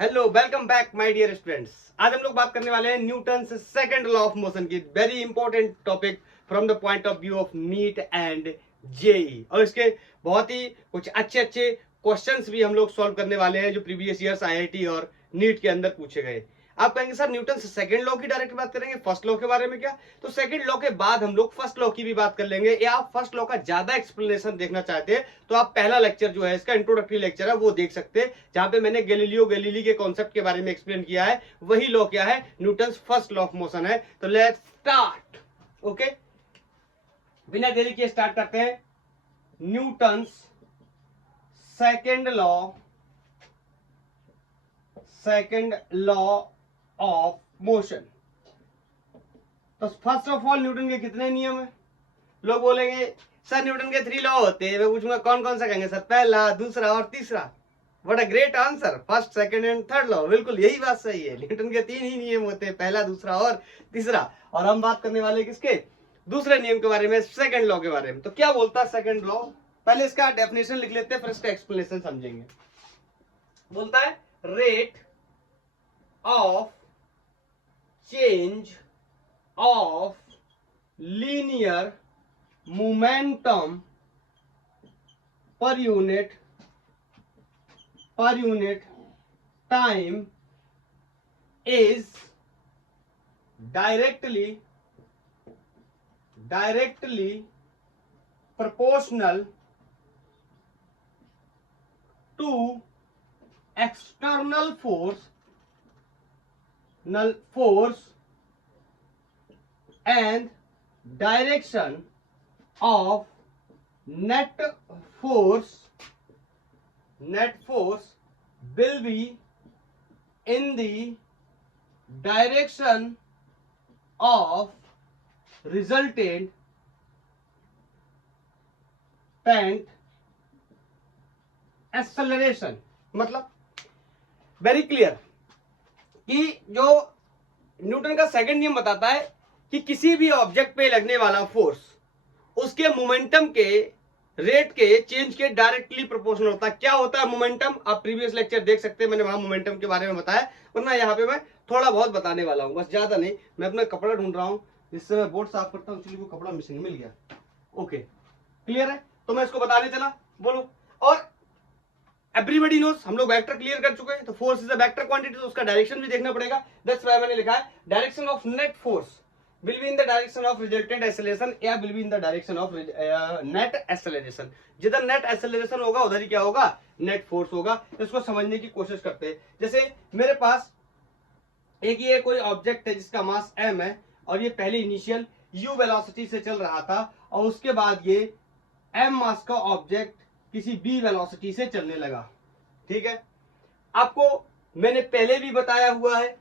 Hello, welcome back my dear students. आज हम लोग बात करने वाले हैं Newton second law of motion की। Very important topic from the point of view of NEET and JEE. और इसके बहुत ही कुछ अच्छे अच्छे क्वेश्चंस भी हम लोग सॉल्व करने वाले हैं जो प्रीवियस ईयर्स आईआईटी और नीट के अंदर पूछे गए। आप कहेंगे सर न्यूटन से सेकंड लॉ की डायरेक्ट बात करेंगे, फर्स्ट लॉ के बारे में क्या? तो सेकंड लॉ के बाद हम लोग फर्स्ट लॉ की भी बात कर लेंगे, या आप फर्स्ट लॉ का ज्यादा एक्सप्लेनेशन देखना चाहते हैं तो आप पहला लेक्चर जो है इसका इंट्रोडक्टरी लेक्चर है वो देख सकते हैं, जहां पे मैंने गैलीलियो गैलीली के कॉन्सेप्ट के बारे में एक्सप्लेन किया है। वही लॉ क्या है? Newton first law of motion है। तो लेट्स स्टार्ट। ओके, बिना देरी के स्टार्ट करते हैं। Newton second law of motion. तो फर्स्ट ऑफ ऑल न्यूटन के कितने नियम है? लोग बोलेंगे सर न्यूटन के 3 लॉ होते हैं। मैं पूछूंगा कौन कौन सा? कहेंगे सर पहला, दूसरा और तीसरा। What a great answer, first second and third law. बिल्कुल यही बात सही है, न्यूटन के 3 ही नियम होते हैं, पहला, दूसरा और तीसरा। और हम बात करने वाले किसके? दूसरे नियम के बारे में, सेकंड लॉ के बारे में। तो क्या बोलता है सेकंड लॉ? पहले इसका डेफिनेशन लिख लेते हैं, फिर इसका एक्सप्लेनेशन समझेंगे। बोलता है rate of change of linear momentum per unit time is directly proportional to external force and direction of net force will be in the direction of resultant acceleration। मतलब वेरी क्लियर कि जो Newton का second नियम बताता है कि किसी भी ऑब्जेक्ट पे लगने वाला फोर्स उसके मोमेंटम के रेट के चेंज के डायरेक्टली प्रोपोर्शनल होता है। क्या होता है मोमेंटम? आप प्रीवियस लेक्चर देख सकते हैं, मैंने वहां मोमेंटम के बारे में बताया, वरना यहाँ पे मैं थोड़ा बहुत बताने वाला हूँ, बस ज्यादा नहीं। मैं अपना कपड़ा ढूंढ रहा हूँ जिससे मैं बोर्ड साफ करता हूँ, वो कपड़ा मिसिंग मिल गया। ओके, क्लियर है? तो मैं इसको बताने चला, बोलो। और एवरीबॉडी नोस, हम लोग वेक्टर क्लियर कर चुके हैं। तो force is a vector quantity, तो उसका डायरेक्शन भी देखना पड़ेगा। दैट्स व्हाई मैंने लिखा है direction of net force will be in the direction of resultant acceleration या will be in the direction of net acceleration। जिधर net acceleration होगा उधर ही क्या होगा? net force होगा। इसको समझने की कोशिश करते हैं। जैसे मेरे पास एक ये कोई ऑब्जेक्ट है जिसका मास m है, और ये पहले इनिशियल u वेलोसिटी से चल रहा था, और उसके बाद ये m मास का ऑब्जेक्ट किसी b वेलोसिटी से चलने लगा। ठीक है, आपको मैंने पहले भी बताया हुआ है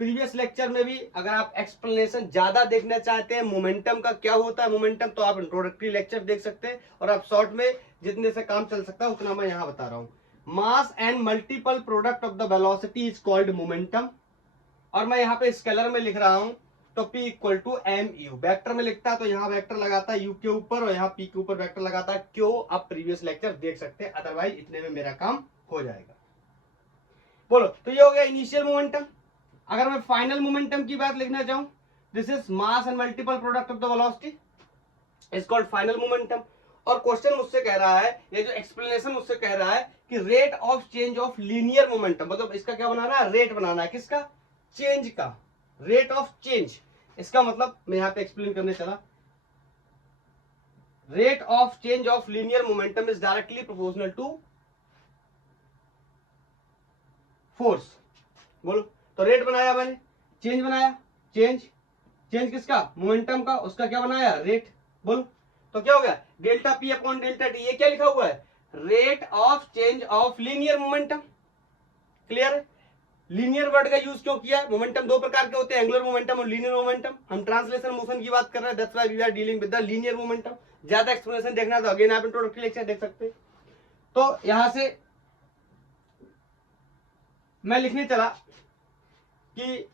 प्रीवियस लेक्चर में भी। अगर आप एक्सप्लेनेशन ज्यादा देखना चाहते हैं मोमेंटम का क्या होता है मोमेंटम, तो आप इंट्रोडक्टरी लेक्चर देख सकते हैं, और आप शॉर्ट में जितने से काम चल सकता है उतना मैं यहां बता रहा हूं। Mass and multiple product of the velocity is called momentum. और मैं यहाँ पे स्केलर में लिख रहा हूं तो P equal to M U. Vector में लिखता है तो यहाँ वेक्टर लगाता है U के ऊपर, और यहाँ P के ऊपर वेक्टर लगाता है। क्यों? आप प्रीवियस लेक्चर देख सकते हैं, अदरवाइज इतने में मेरा काम हो जाएगा। बोलो, तो ये हो गया इनिशियल मोमेंटम। अगर मैं फाइनल मोमेंटम की बात लिखना चाहूं, this is mass and multiple product of the velocity is called final momentum. और क्वेश्चन मुझसे कह रहा है, ये जो एक्सप्लेनेशन मुझसे कह रहा है कि rate of change of linear momentum, मतलब इसका क्या बनाना है? रेट बनाना है। किसका? चेंज का, रेट ऑफ चेंज। इसका मतलब मैं यहां पे एक्सप्लेन करने चला, rate of change of linear momentum is directly proportional to force. बोलो, तो रेट बनाया मैंने, चेंज बनाया, चेंज किसका? मोमेंटम का, उसका क्या बनाया? रेट। बोलो, तो क्या हो गया? Delta P upon delta T. ये क्या लिखा हुआ है? Rate of change of linear momentum. Clear है? लीनियर वर्ड का यूज क्यों किया? मोमेंटम दो प्रकार के होते हैं, एंगुलर मोमेंटम और लीनियर मोमेंटम। हम ट्रांसलेशन मोशन की बात कर रहे हैं, that's why we are dealing with the linear momentum. ज्यादा एक्सप्लेनेशन देखना तो अगेन आप इंट्रोडक्टरी लेक्चर देख सकते हैं। तो यहां से मैं लिखने चला कि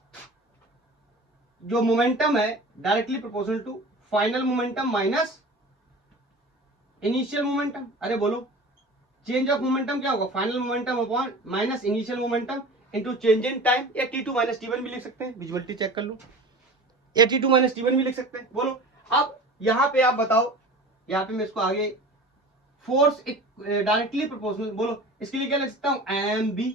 जो मोमेंटम है directly proportional to final momentum minus initial momentum. अरे बोलो, चेंज ऑफ मोमेंटम क्या होगा, final momentum upon minus initial momentum into change in time, या T2 माइनस T1 भी लिख सकते हैं, विजुअलिटी चेक कर लो, या T2 माइनस T1 भी लिख सकते हैं। बोलो अब यहाँ पे आप बताओ, यहाँ पे मैं इसको आगे फोर्स डायरेक्टली प्रोपोर्शनल, बोलो इसके लिए क्या लिख सकता हूँ, mb,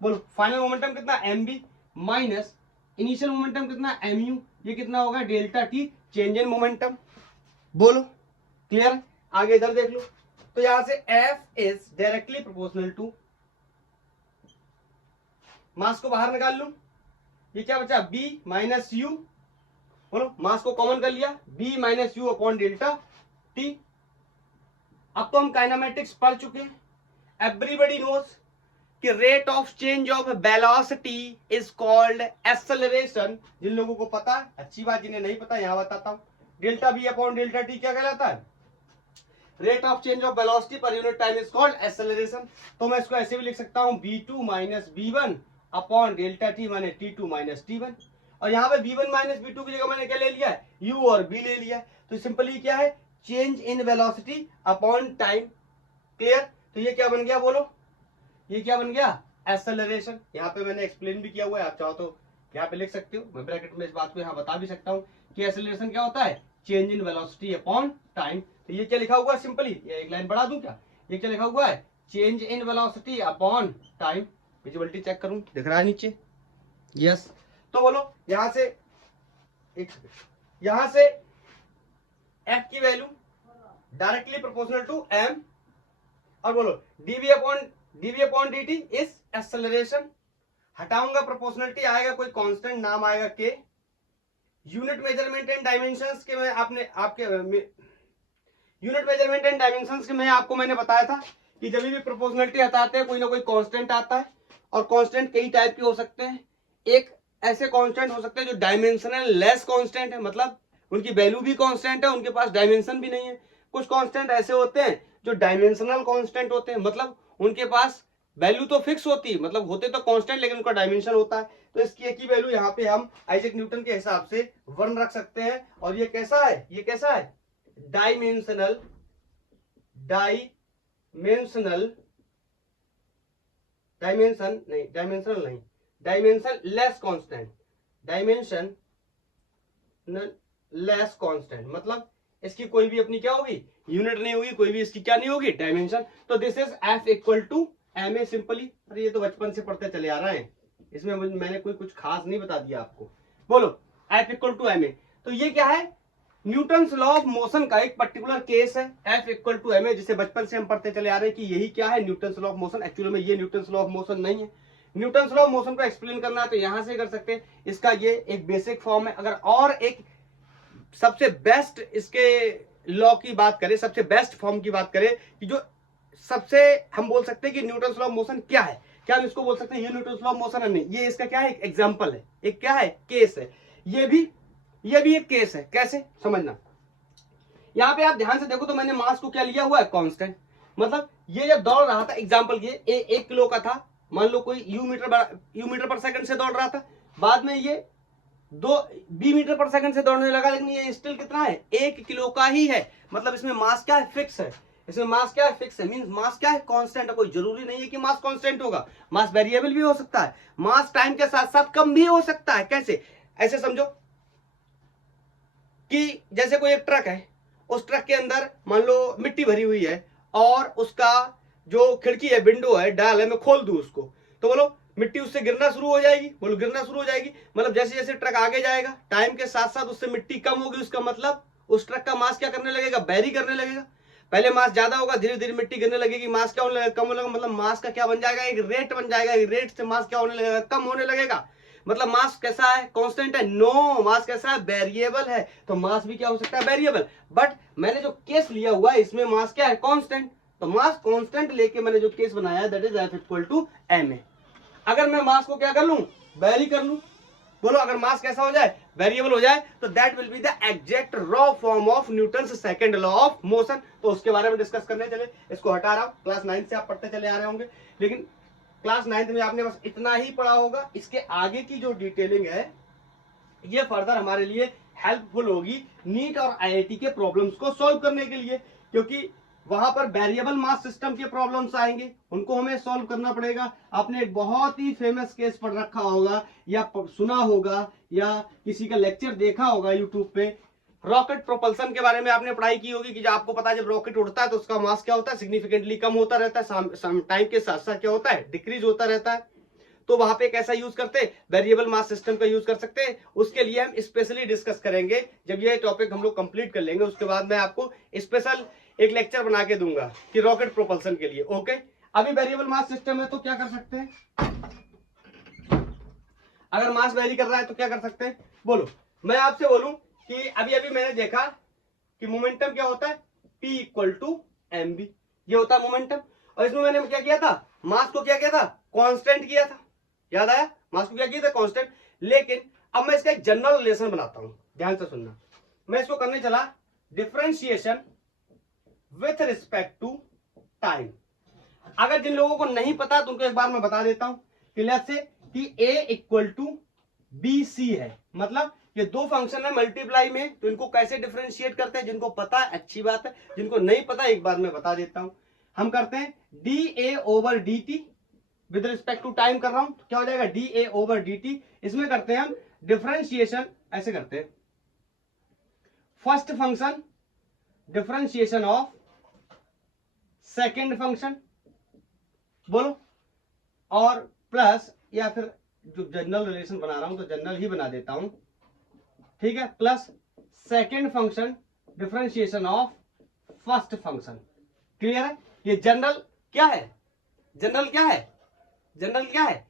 बोलो फाइनल मोमेंटम कितना mb माइनस इनिशियल मोमेंटम कितना mu, ये कितना होगा delta T, change in momentum. बोलो क्लियर, आगे इधर देख लो, तो यहां से F is directly proportional to, mass को बाहर निकाल लूं, ये क्या बचा B माइनस यू, बोलो मास को कॉमन कर लिया, B minus U upon delta T. अब तो हम काइनेमेटिक्स पढ़ चुके हैं, एवरीबॉडी नोज कि rate of change of velocity is called acceleration. जिन लोगों को पता है अच्छी बात, जिन्हें नहीं पता यहां बताता हूं, delta B upon delta T क्या कहलाता है, rate of change of velocity पर unit time is called acceleration. तो मैं इसको ऐसे भी लिख सकता हूं v2 minus b1 upon delta T माने t2 माइनस t1, और यहाँ पे b1 माइनस b2 की जगह मैंने क्या ले लिया है, u और b ले लिया है। तो सिंपली क्या है, change in velocity upon time. Clear, तो ये क्या बन गया, बोलो ये क्या बन गया, एक्सेलरेशन। यहाँ पे मैंने एक्सप्लेन भी किया हुआ है, आप चाहो तो यहाँ पे लिख सकते हो, मैं ब्रैकेट में इस बात को यहाँ बता भी सकता हूँ कि एक्सेलरेशन क्या होता है, change in velocity upon time. तो ये क्या लिखा हुआ है, सिंपली ये एक लाइन बढ़ा दूं क्या, ये क्या लिखा हुआ है, change in velocity upon time. Visibility check करूं, दिख रहा है नीचे, यस। तो बोलो यहां से यहां से F की value directly proportional to m, और बोलो dv upon dt is acceleration. हटाऊंगा प्रोपोर्शनलिटी, आएगा कोई कांस्टेंट, नाम आएगा k। Unit measurement and dimensions के मैं यूनिट मेजरमेंट एंड डायमेंशंस के मैं आपको मैंने बताया था कि जब भी प्रोपोर्शनलिटी हटाते हैं कोई ना कोई कांस्टेंट आता है, और कांस्टेंट कई टाइप के हो सकते हैं। एक ऐसे कांस्टेंट हो सकते हैं जो डायमेंशनल लेस कांस्टेंट है, मतलब उनकी वैल्यू भी कांस्टेंट है, उनके पास डायमेंशन भी नहीं है। कुछ कांस्टेंट ऐसे होते हैं जो डायमेंशनल कांस्टेंट होते हैं, मतलब उनके पास वैल्यू तो फिक्स होती है, मतलब होते तो कांस्टेंट लेकिन उनका डायमेंशन होता है। तो इसकी एक ही वैल्यू यहाँ पे हम आइजैक न्यूटन के हिसाब से 1 रख सकते हैं। और ये कैसा है, ये कैसा है, dimensional less constant, less constant, मतलब इसकी कोई भी अपनी क्या होगी, यूनिट नहीं होगी, कोई भी इसकी क्या नहीं होगी, डायमेंशन। तो this is F equal to M A simply. अरे ये तो बचपन से पढ़ते चले आ रहे हैं, इसमें मैंने कोई कुछ खास नहीं बता दिया आपको। बोलो F equal to M A. तो ये क्या है, न्यूटन्स लॉ ऑफ मोशन का एक पर्टिकुलर केस है, F equal to M A, जिसे बचपन से हम पढ़ते चले आ रहे हैं कि यही क्या है, Newton's law of motion. Actually में ये न्यूटन्स लॉ ऑफ मोशन नहीं है। न्यूटन्स लॉ ऑफ मोशन को एक्सप्लेन करना है तो यहां से कर सकते हैं, इसका ये एक बेसिक फॉर्म है। अगर और एक सबसे बेस्ट इसके लॉ की बात करें, सबसे बेस्ट फॉर्म की बात करें कि जो सबसे हम बोल सकते हैं कि न्यूटन्स लॉ ऑफ मोशन क्या है, क्या हम इसको बोल सकते हैं ये न्यूटन्स लॉ ऑफ मोशन है, नहीं, ये इसका क्या है, एक एग्जांपल है, एक क्या है, केस है। ये भी एक केस है। कैसे समझना, यहां पे आप ध्यान से देखो तो मैंने मास को क्या लिया हुआ है, कांस्टेंट। मतलब ये जब दौड़ रहा था, एग्जांपल ये 1 किलो का था, मान लो कोई यू मीटर पर सेकंड से दौड़ रहा था, बाद में ये 2 बी मीटर पर सेकंड से दौड़ने लगा, लेकिन ये स्टिल कितना है, 1 किलो का ही है। मतलब इसमें मास क्या है, फिक्स है। इसमें मास क्या है, फिक्स है, मींस मास क्या है, कांस्टेंट है। कोई जरूरी नहीं है कि मास कांस्टेंट होगा, मास वेरिएबल भी हो सकता है, मास टाइम के साथ साथ कम भी हो सकता है। कैसे, ऐसे समझो कि जैसे कोई एक ट्रक है, उस ट्रक के अंदर मान लो मिट्टी भरी हुई है, और उसका जो खिड़की है, विंडो है, डाल है, मैं खोल दूं उसको, तो बोलो मिट्टी उससे गिरना शुरू हो जाएगी, बोलो गिरना शुरू हो जाएगी। मतलब जैसे जैसे ट्रक आगे जाएगा, टाइम के साथ साथ उससे मिट्टी कम होगी, उसका मतलब उस ट्रक का मास क्या करने लगेगा, वेरी करने लगेगा। पहले मास ज्यादा होगा, धीरे धीरे मिट्टी गिरने लगेगी, मास क्या होने लगेगा, कम होने लगेगा। मतलब मास का क्या बन जाएगा, एक रेट बन जाएगा, एक रेट से मास क्या होने लगेगा, कम होने लगेगा। मतलब मास कैसा है, कांस्टेंट है, नो, मास कैसा है, वेरिएबल है। तो मास भी क्या हो सकता है, वेरिएबल। बट मैंने जो केस लिया हुआ है इसमें मास क्या है, कांस्टेंट। तो मास कांस्टेंट लेके मैंने जो केस बनाया है, that is F equal to M A. अगर मैं मास को क्या कर लूं, वेरी कर लूं, बोलो अगर मास कैसा हो जाए, वेरिएबल हो जाए, तो that will be the exact raw form of Newton's second law of motion. तो उसके बारे में डिस्कस करने चले, इसको हटा रहा हूं, क्लास 9 से आप पढ़ते चले आ रहे होंगे, लेकिन क्लास 9 में आपने बस इतना ही पढ़ा होगा। इसके आगे की जो डिटेलिंग है ये फर्दर हमारे लिए हेल्पफुल होगी नीट और IIT के प्रॉब्लम्स को सॉल्व करने के लिए, क्योंकि वहां पर वेरिएबल मास सिस्टम के प्रॉब्लम्स आएंगे, उनको हमें सॉल्व करना पड़ेगा। आपने एक बहुत ही फेमस केस पढ़ रखा होगा या सुना होगा या किसी का लेक्चर देखा होगा यूट्यूब पे, रॉकेट प्रोपल्सन के बारे में आपने पढ़ाई की होगी कि जब आपको पता है जब रॉकेट उड़ता है तो उसका मास क्या होता है, सिग्निफिकेंटली कम होता रहता है, टाइम के साथ साथ क्या होता है, डिक्रीज होता रहता है। तो वहां पे कैसा यूज करते हैं, वेरिएबल मास सिस्टम का यूज कर सकते हैं। उसके लिए हम स्पेशली डिस्कस करेंगे जब ये टॉपिक हम लोग कंप्लीट कर लेंगे, उसके बाद मैं आपको स्पेशल एक लेक्चर बना के दूंगा कि रॉकेट प्रोपल्सन के लिए। ओके, अभी वेरिएबल मास सिस्टम है तो क्या कर सकते हैं, अगर मास वेरी कर रहा है तो क्या कर सकते हैं, बोलो। मैं आपसे बोलूं कि अभी अभी मैंने देखा कि मोमेंटम क्या होता है, P equal to M B, ये होता है मोमेंटम। और इसमें मैंने क्या किया था, मास को क्या किया था, कांस्टेंट किया था, याद आया, मास को क्या किया था, कांस्टेंट। लेकिन अब मैं इसका एक जनरल रिलेशन बनाता हूं, ध्यान से सुनना। मैं इसको करने चला differentiation with respect to time. अगर जिन लोगों को नहीं पता तो उनको एक बार मैं बता देता हूं कि लेट्स से कि a equal to B C है, मतलब ये दो फंक्शन है मल्टीप्लाई में, तो इनको कैसे डिफरेंशिएट करते हैं, जिनको पता है अच्छी बात है, जिनको नहीं पता एक बार मैं बता देता हूं। हम करते हैं D A over D T, with respect to time कर रहा हूं तो क्या हो जाएगा, D A over D T. इसमें करते हैं हम डिफरेंशिएशन, ऐसे करते हैं, first function differentiation of second function, बोलो, और प्लस, या फिर जो जनरल रिलेशन बना रहा हूं तो जनरल ही बना देता हूं, ठीक है, plus second function differentiation of first function. Clear है, ये जनरल क्या है, जनरल क्या है, जनरल क्या है,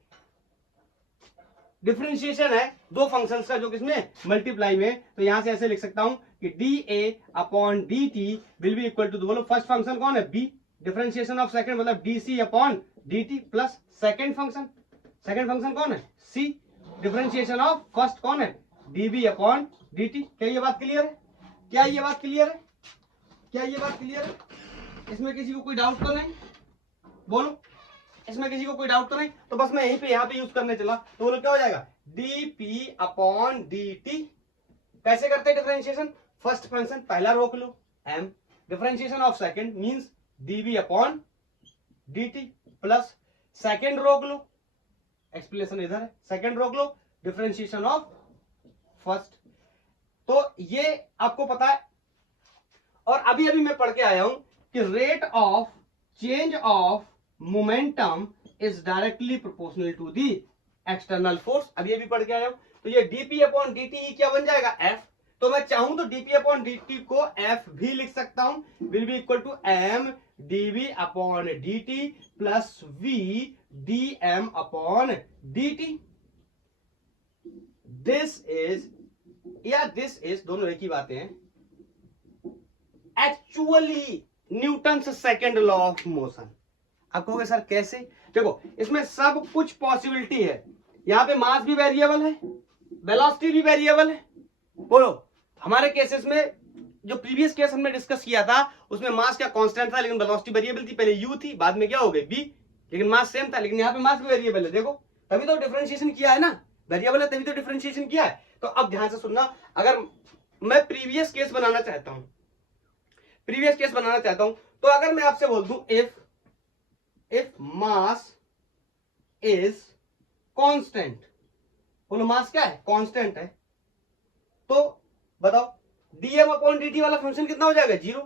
डिफरेंशिएशन है दो फंक्शंस का जो किसमें, मल्टीप्लाई में। तो यहां से ऐसे लिख सकता हूं कि D A upon D T will be equal to, बोलो फर्स्ट फंक्शन कौन है, बी, डिफरेंशिएशन ऑफ सेकंड मतलब D C upon D T, plus second function कौन है, सी, डिफरेंशिएशन ऑफ फर्स्ट कौन है, D B upon D T. क्या ये बात क्लियर है, क्या ये बात क्लियर है, क्या ये बात क्लियर है, इसमें किसी को कोई डाउट तो नहीं, बोलो, इसमें किसी को कोई डाउट तो नहीं। तो बस मैं यहीं पे यहाँ पे यूज करने चला तो बोलो क्या हो जाएगा, D P upon D T. कैसे करते हैं डिफरेंशिएशन, फर्स्ट फंक्शन पहला रोक लो m, differentiation of second means dv upon dt, plus second रोक लो, एक्सप्लेनेशन इधर है, सेकंड रोक लो, डिफरेंशिएशन ऑफ फर्स्ट। तो ये आपको पता है। और अभी अभी मैं पढ़ के आया हूं कि rate of change of momentum is directly proportional to the external force, अभी अभी पढ़ के आया हूं। तो ये dp अपॉन dt क्या बन जाएगा, f। तो मैं चाहूं तो dp अपॉन dt को f भी लिख सकता हूं, will be equal to m dv upon dt plus v dm upon dt। This is, या दिस इज, दोनों एक ही बातें हैं, actually Newton's second law of motion. आप कहोगे सर कैसे, देखो इसमें सब कुछ पॉसिबिलिटी है, यहां पे मास भी वेरिएबल है, वेलोसिटी भी वेरिएबल है। बोलो, हमारे केसेस में जो प्रीवियस केस हमने डिस्कस किया था उसमें मास क्या कांस्टेंट था लेकिन वेलोसिटी वेरिएबल थी, पहले u थी बाद में क्या हो गई v, लेकिन मास सेम था। लेकिन यहाँ पे मास भी वेरिएबल है, देखो तभी तो डिफरेंशिएशन किया है ना, वेरिएबल है तभी तो डिफरेंशिएशन किया है। तो अब ध्यान से सुनना, अगर मैं प्रीवियस केस बनाना चाहता हूं, प्रीवियस केस बनाना चाहता हूं, तो अगर मैं आपसे बोल दूं इफ मास इज कांस्टेंट, बोलो मास क्या है, कांस्टेंट है, तो बताओ dm अपॉन dt वाला फंक्शन कितना हो जाएगा, जीरो।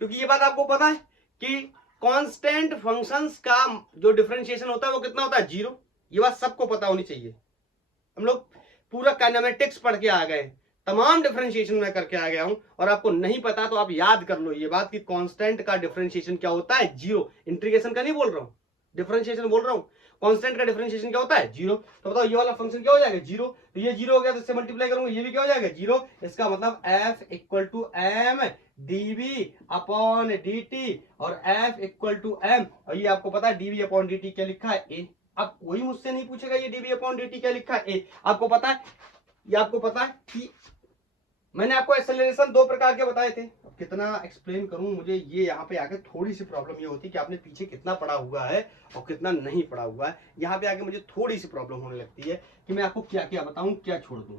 क्योंकि ये बात आपको पता है कि कांस्टेंट फंक्शंस का जो डिफरेंशिएशन होता है वो कितना होता है, जीरो। ये बात सबको पता होनी चाहिए, हम लोग पूरा काइनेमेटिक्स पढ़ के आ गए, तमाम डिफरेंशिएशन में करके आ गया हूं, और आपको नहीं पता तो आप याद कर लो ये बात कि कांस्टेंट का डिफरेंशिएशन क्या होता है, जीरो। इंटीग्रेशन का नहीं बोल रहा हूं, डिफरेंशिएशन बोल रहा हूं। कांस्टेंट का डिफरेंशिएशन क्या होता है, जीरो। तो बताओ ये वाला फंक्शन क्या हो जाएगा, जीरो। तो ये जीरो हो गया तो इससे मल्टीप्लाई करूंगा, ये भी क्या हो जाएगा, जीरो। इसका मतलब f equal to M dv upon dt और f इक्वल टू m, और ये आपको पता है dv अपॉन dt क्या लिखा है, a। अब कोई मुझसे नहीं पूछेगा ये dv अपॉन dt क्या लिखा है, a। आपको पता है, ये आपको पता है कि मैंने आपको एक्सेलरेशन दो प्रकार के बताए थे। अब कितना एक्सप्लेन करूं, मुझे ये यहाँ पे आके थोड़ी सी प्रॉब्लम ये होती है कि आपने पीछे कितना पढ़ा हुआ है और कितना नहीं पढ़ा हुआ है। यहाँ पे आके मुझे थोड़ी सी प्रॉब्लम होने लगती है कि मैं आपको क्या क्या बताऊं, क्या छोड़ दूं।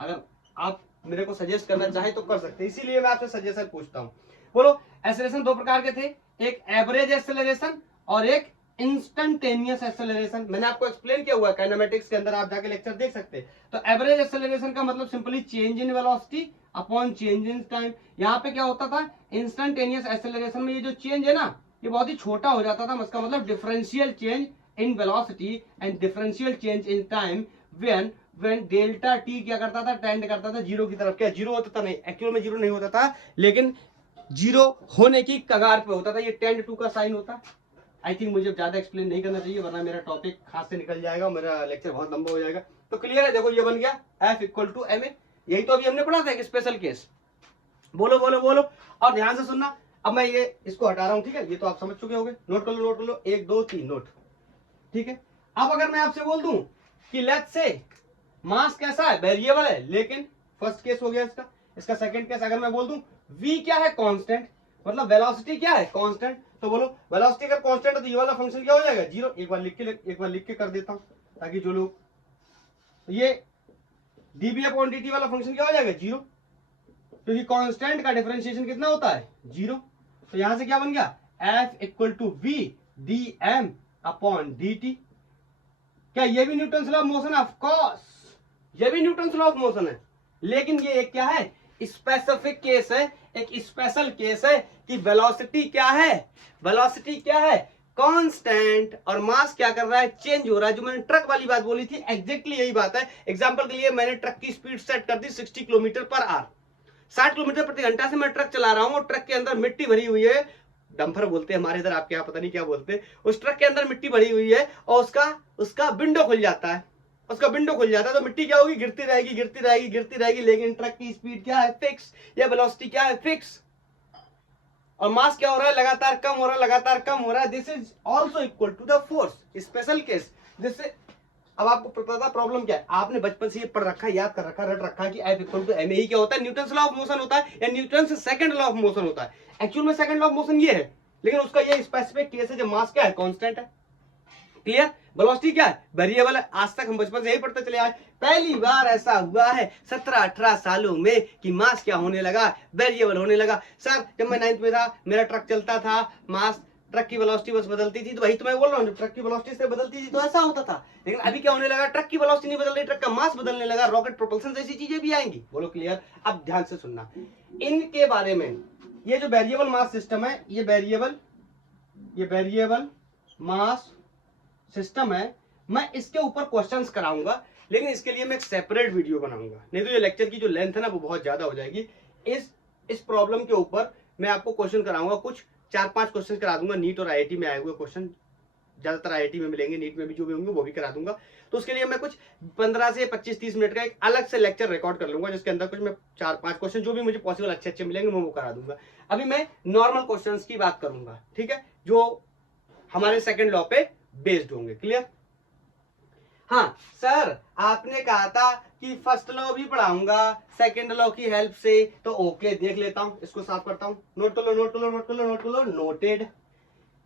अगर आप मेरे को सजेस्ट करना चाहे तो कर सकते हैं, इसीलिए मैं आपसे सजेशन पूछता हूँ। बोलो एक्सेलरेशन दो प्रकार के थे, एक एवरेज एक्सेलरेशन और एक इंस्टेंटेनियस एक्सेलरेशन। मैंने आपको एक्सप्लेन किया हुआ है काइनेमेटिक्स के अंदर, आप जाके लेक्चर देख सकते हैं। तो एवरेज एक्सेलरेशन का मतलब simply change in velocity upon change in time. यहाँ पे क्या होता था, इंस्टेंटेनियस एक्सेलरेशन में ये जो चेंज है ना, ये बहुत ही छोटा हो जाता था। इसका मतलब differential change in velocity and differential change in time when delta T क्या करता था, टेंड करता था जीरो की तरफ। क्या जीरो होता था? नहीं, एक्चुअल में जीरो नहीं होता था, लेकिन जीरो होने की कगार पे होता था। ये टेंड टू का साइन होता। आई थिंक मुझे ज्यादा एक्सप्लेन नहीं करना चाहिए, वरना मेरा टॉपिक हाथ से निकल जाएगा, मेरा लेक्चर बहुत लंबा हो जाएगा। तो क्लियर है? देखो ये बन गया F equal to M A. यही तो अभी हमने पढ़ा था, एक स्पेशल केस। बोलो बोलो बोलो, और ध्यान से सुनना। अब मैं ये इसको हटा रहा हूं, ठीक है? ये तो आप समझ चुके होंगे, नोट कर लो, नोट कर लो, 1 2 3 नोट, ठीक है? अब अगर मैं आपसे बोल दूं कि लेट्स से मास कैसा है, वेरिएबल है, लेकिन फर्स्ट केस हो गया इसका। इसका सेकंड केस अगर मैं बोल दूं v क्या है, कांस्टेंट, मतलब वेलोसिटी क्या है, कांस्टेंट। तो बोलो वेलोसिटी अगर कांस्टेंट है तो ये वाला फंक्शन क्या हो जाएगा, जीरो। एक बार लिख के कर देता हूं, ताकि जो लोग, ये dB अपॉन dt वाला फंक्शन क्या हो जाएगा, जीरो, क्योंकि कांस्टेंट का डिफरेंशिएशन कितना होता है, जीरो। तो यहां से क्या बन गया, F equal to v dm upon dt। क्या ये भी न्यूटन लॉ ऑफ मोशन है? ऑफ कोर्स ये भी न्यूटन लॉ ऑफ मोशन है, लेकिन ये एक क्या है, स्पेसिफिक केस है, एक स्पेशल केस है कि वेलोसिटी क्या है, वेलोसिटी क्या है, कांस्टेंट, और मास क्या कर रहा है, चेंज हो रहा है। जो मैंने ट्रक वाली बात बोली थी, एग्जैक्टली यही बात है। एग्जांपल के लिए मैंने ट्रक की स्पीड सेट कर दी 60 किलोमीटर पर आवर, 60 किलोमीटर प्रति घंटा से मैं ट्रक चला रहा हूं, और ट्रक के अंदर मिट्टी भरी हुई है, डंपर बोलते हैं हमारे इधर, आपके यहाँ पता नहीं क्या बोलते हैं। उस ट्रक के अंदर मिट्टी भरी हुई है, और उसका विंडो खुल जाता है, तो मिट्टी क्या होगी, गिरती रहेगी, गिरती रहेगी, गिरती रहेगी, लेकिन ट्रक की स्पीड क्या है, फिक्स, या वेलोसिटी क्या है, फिक्स। और मास क्या हो रहा है, लगातार कम हो रहा है, लगातार कम हो रहा है। This is also equal to the force, special case. जिससे अब आपको पता था प्रॉब्लम क्या है, आपने बचपन से ये पढ़ रखा है, याद कर रखा है, रट रखा है कि F equal to M A क्या होता है, न्यूटन लॉ ऑफ मोशन होता है, या न्यूटन से सेकंड लॉ ऑफ मोशन होता है। एक्चुअल में सेकंड लॉ ऑफ मोशन ये है, लेकिन उसका ये स्पेसिफिक केस है जब मास क्या है, कांस्टेंट है। क्लियर? वेलोसिटी क्या है, वेरिएबल है। आज तक हम बचपन से यही पढ़ते चले आए। पहली बार ऐसा हुआ है 17-18 सालों में कि मास क्या होने लगा, वेरिएबल होने लगा। सर जब मैं 9th में था, मेरा ट्रक चलता था, मास, ट्रक की वेलोसिटी बस बदलती थी। तो वही तो मैं बोल रहा हूँ, ट्रक की वेलोसिटी से बदलती थी तो ऐसा होता था, लेकिन अभी क्या होने लगा, ट्रक की वेलोसिटी नहीं बदल रही, ट्रक का मास बदलने लगा, रॉकेट प्रोपल्शन जैसी चीजें भी आएंगी। बोलो क्लियर? अब ध्यान से सुनना इनके बारे में। ये जो वेरिएबल मास सिस्टम है, ये वेरिएबल मास सिस्टम है, मैं इसके ऊपर क्वेश्चंस कराऊंगा, लेकिन इसके लिए मैं एक सेपरेट वीडियो बनाऊंगा, नहीं तो ये लेक्चर की जो लेंथ है ना वो बहुत ज्यादा हो जाएगी। इस प्रॉब्लम के ऊपर मैं आपको क्वेश्चन कराऊंगा, कुछ 4-5 क्वेश्चन करा दूंगा, नीट और आईआईटी में आए हुए क्वेश्चन, ज्यादातर आईआईटी में मिलेंगे, नीट में भी जो भी होंगे वो भी करा दूंगा। तो उसके लिए मैं कुछ 15 से 25-30 मिनट का एक अलग से लेक्चर रिकॉर्ड कर लूंगा, जिसके अंदर कुछ मैं 4-5 क्वेश्चन जो भी मुझे पॉसिबल अच्छे मिलेंगे मैं वो करा दूंगा। अभी मैं नॉर्मल क्वेश्चंस की बात करूंगा, ठीक है, जो हमारे सेकंड लॉ पे बेस्ड होंगे। क्लियर? हाँ सर, आपने कहा था कि फर्स्ट लॉ भी पढ़ाऊंगा सेकंड लॉ की हेल्प से, तो ओके, देख लेता हूं, इसको साफ करता हूं। नोट कर लो, नोट कर लो, नोट कर लो, नोट कर लो, नोटेड।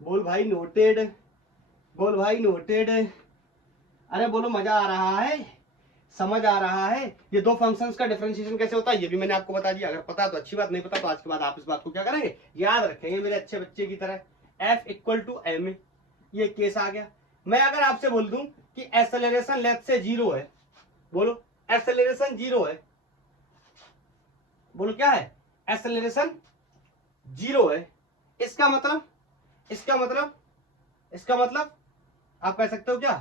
बोल भाई नोटेड, बोल भाई नोटेड। अरे बोलो, मजा आ रहा है, समझ आ रहा है? ये दो फंक्शंस का डिफरेंशिएशन कैसे होता है ये भी मैंने आपको बता दिया। अगर पता तो अच्छी बात, नहीं पता तो आज के बाद आप इस बात को क्या करेंगे, याद रखेंगे मेरे अच्छे बच्चे की तरह। F equal to M A, ये केस आ गया। मैं अगर आपसे बोल दूं कि एक्सेलरेशन लेफ्ट से 0 है, बोलो एक्सेलरेशन 0 है, बोलो क्या है, एक्सेलरेशन 0 है, इसका मतलब आप कह सकते हो क्या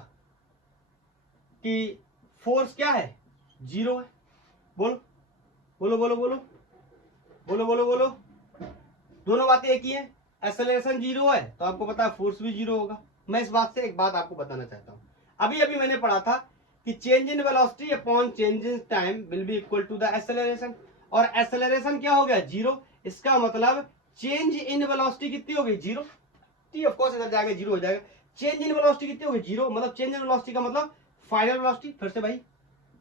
कि फोर्स क्या है, 0 है। बोलो बोलो बोलो बोलो बोलो बोलो बोलो, दोनों बातें एक ही है। एक्सेलरेशन 0 है तो आपको पता है फोर्स भी 0 होगा। मैं इस बात से एक बात आपको बताना चाहता हूं, अभी मैंने पढ़ा था कि change in velocity upon change in time will be equal to the acceleration, और एक्सेलरेशन क्या हो गया, 0। इसका मतलब चेंज इन वेलोसिटी कितनी हो गई, 0। टी ऑफ कोर्स इधर जाके 0 हो जाएगा। चेंज इन वेलोसिटी कितनी हो गई, 0, मतलब चेंज इन वेलोसिटी का मतलब फाइनल वेलोसिटी। फिर से भाई,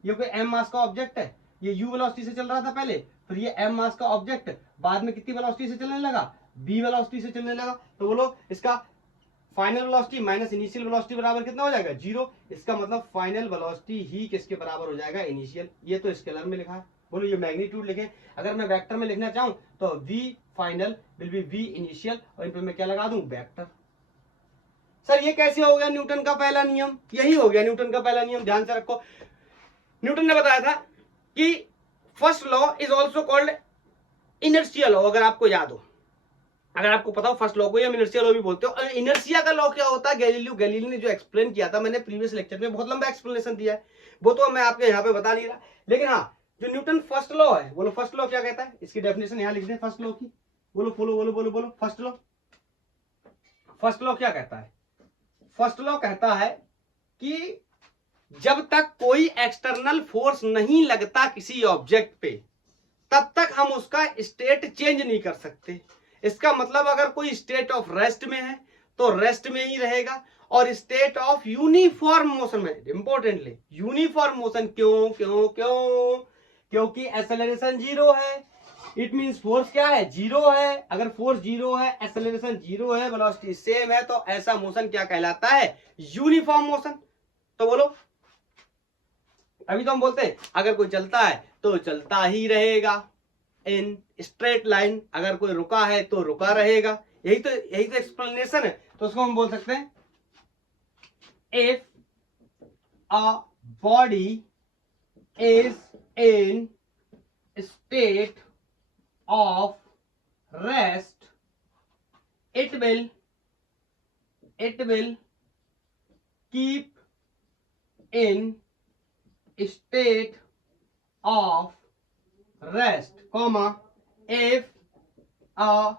ये कोई m मास का ऑब्जेक्ट है, ये u वेलोसिटी से चल रहा था पहले, फिर ये m मास का ऑब्जेक्ट बाद में कितनी वेलोसिटी से चलने लगा, b वेलोसिटी से चलने लगा। तो बोलो इसका final velocity minus initial velocity बराबर कितना हो जाएगा, 0। इसका मतलब फाइनल वेलोसिटी ही किसके बराबर हो जाएगा, इनिशियल। ये तो स्केलर में लिखा है, बोलो ये मैग्नीट्यूड लिखे। अगर मैं वेक्टर में लिखना चाहूं तो v final will be v initial, और इन पे मैं क्या लगा दूं, वेक्टर। सर ये कैसे हो गया न्यूटन का पहला नियम? यही हो गया न्यूटन का पहला नियम, ध्यान से रखो। न्यूटन ने बताया था कि first law is also called inertia law. अगर आपको याद हो, अगर आपको पता हो, फर्स्ट लॉ को या इनर्शिया लॉ भी बोलते हो। इनर्शिया का लॉ क्या होता है? गैलीलियो गैलीली ने जो एक्सप्लेन किया था, मैंने प्रीवियस लेक्चर में बहुत लंबा एक्सप्लेनेशन दिया है, वो तो मैं आपके यहाँ पे बता नहीं रहा। लेकिन हाँ, जो न्यूटन फर्स्ट लॉ है, बोलो फर्स्ट लॉ क्या कहता है? इसकी डेफिनेशन यहाँ लिख दें फर्स्ट लॉ की। बोलो बोलो बोलो बोलो बोलो फर्स्ट लॉ। फर्स्ट लॉ क्या कहता है? फर्स्ट लॉ कहता है कि जब तक कोई एक्सटर्नल फोर्स नहीं लगता किसी ऑब्जेक्ट पे, तब तक हम उसका स्टेट चेंज नहीं कर सकते। इसका मतलब अगर कोई स्टेट ऑफ रेस्ट में है तो रेस्ट में ही रहेगा, और स्टेट ऑफ यूनिफॉर्म मोशन में, इंपॉर्टेंटली यूनिफॉर्म मोशन, क्यों क्यों क्यों? क्योंकि एक्सेलरेशन जीरो है, इट मींस फोर्स क्या है? जीरो है। अगर फोर्स जीरो है, एक्सेलरेशन जीरो है, वेलोसिटी सेम है, तो ऐसा मोशन क्या कहलाता है? Uniform motion. तो बोलो, अभी तो हम बोलते हैं अगर कोई चलता है तो चलता ही रहेगा इन स्ट्रेट लाइन, अगर कोई रुका है तो रुका रहेगा। यही तो एक्सप्लेनेशन है। तो उसको हम बोल सकते हैं if a body is in state of rest, it will keep in state of rest, comma, if a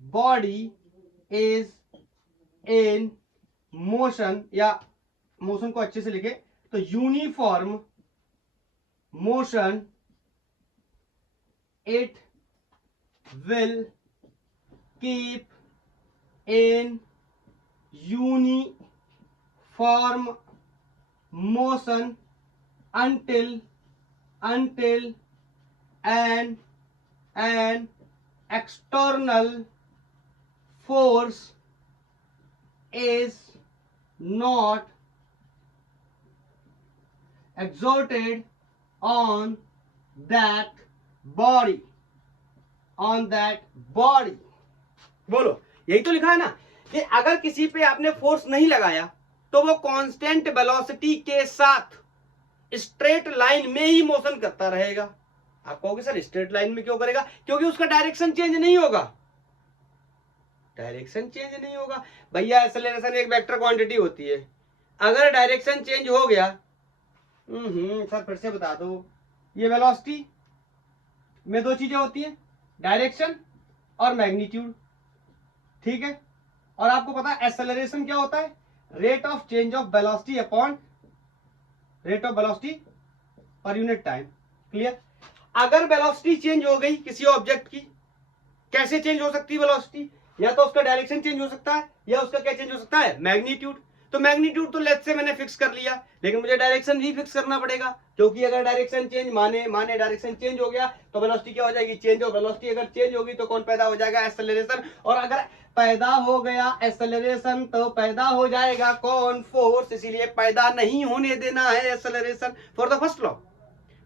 body is in motion, या मोशन को अच्छे से लिखे तो uniform motion, it will keep in uniform motion until an external force is not exerted on that body, बोलो यही तो लिखा है ना कि अगर किसी पे आपने फोर्स नहीं लगाया तो वो कांस्टेंट वेलोसिटी के साथ स्ट्रेट लाइन में ही मोशन करता रहेगा। आप कहोगे सर स्ट्रेट लाइन में क्यों करेगा? क्योंकि उसका डायरेक्शन चेंज नहीं होगा। डायरेक्शन चेंज नहीं होगा भैया, एक्सेलरेशन एक वेक्टर क्वांटिटी होती है। अगर डायरेक्शन चेंज हो गया, सर फिर से बता दो, ये वेलोसिटी में दो चीजें होती है, डायरेक्शन और मैग्नीट्यूड, ठीक है। और आपको पता है एक्सेलरेशन क्या होता है? Rate of change of velocity upon rate of velocity पर यूनिट टाइम। क्लियर? अगर वेलोसिटी चेंज हो गई किसी ऑब्जेक्ट की, कैसे चेंज हो सकती है वेलोसिटी? या तो उसका डायरेक्शन चेंज हो सकता है, या उसका क्या चेंज हो सकता है? मैग्नीट्यूड। तो मैग्नीट्यूड तो लेट्स से मैंने फिक्स कर लिया, लेकिन मुझे डायरेक्शन भी फिक्स करना पड़ेगा, क्योंकि अगर डायरेक्शन चेंज माने डायरेक्शन चेंज हो गया तो वेलोसिटी क्या हो जाएगी? चेंज। और वेलोसिटी अगर चेंज होगी तो कौन पैदा हो जाएगा? एक्सेलरेशन। और अगर पैदा हो गया एक्सेलरेशन तो पैदा हो जाएगा कौन? फोर्स। इसीलिए पैदा नहीं होने देना है acceleration for the first law.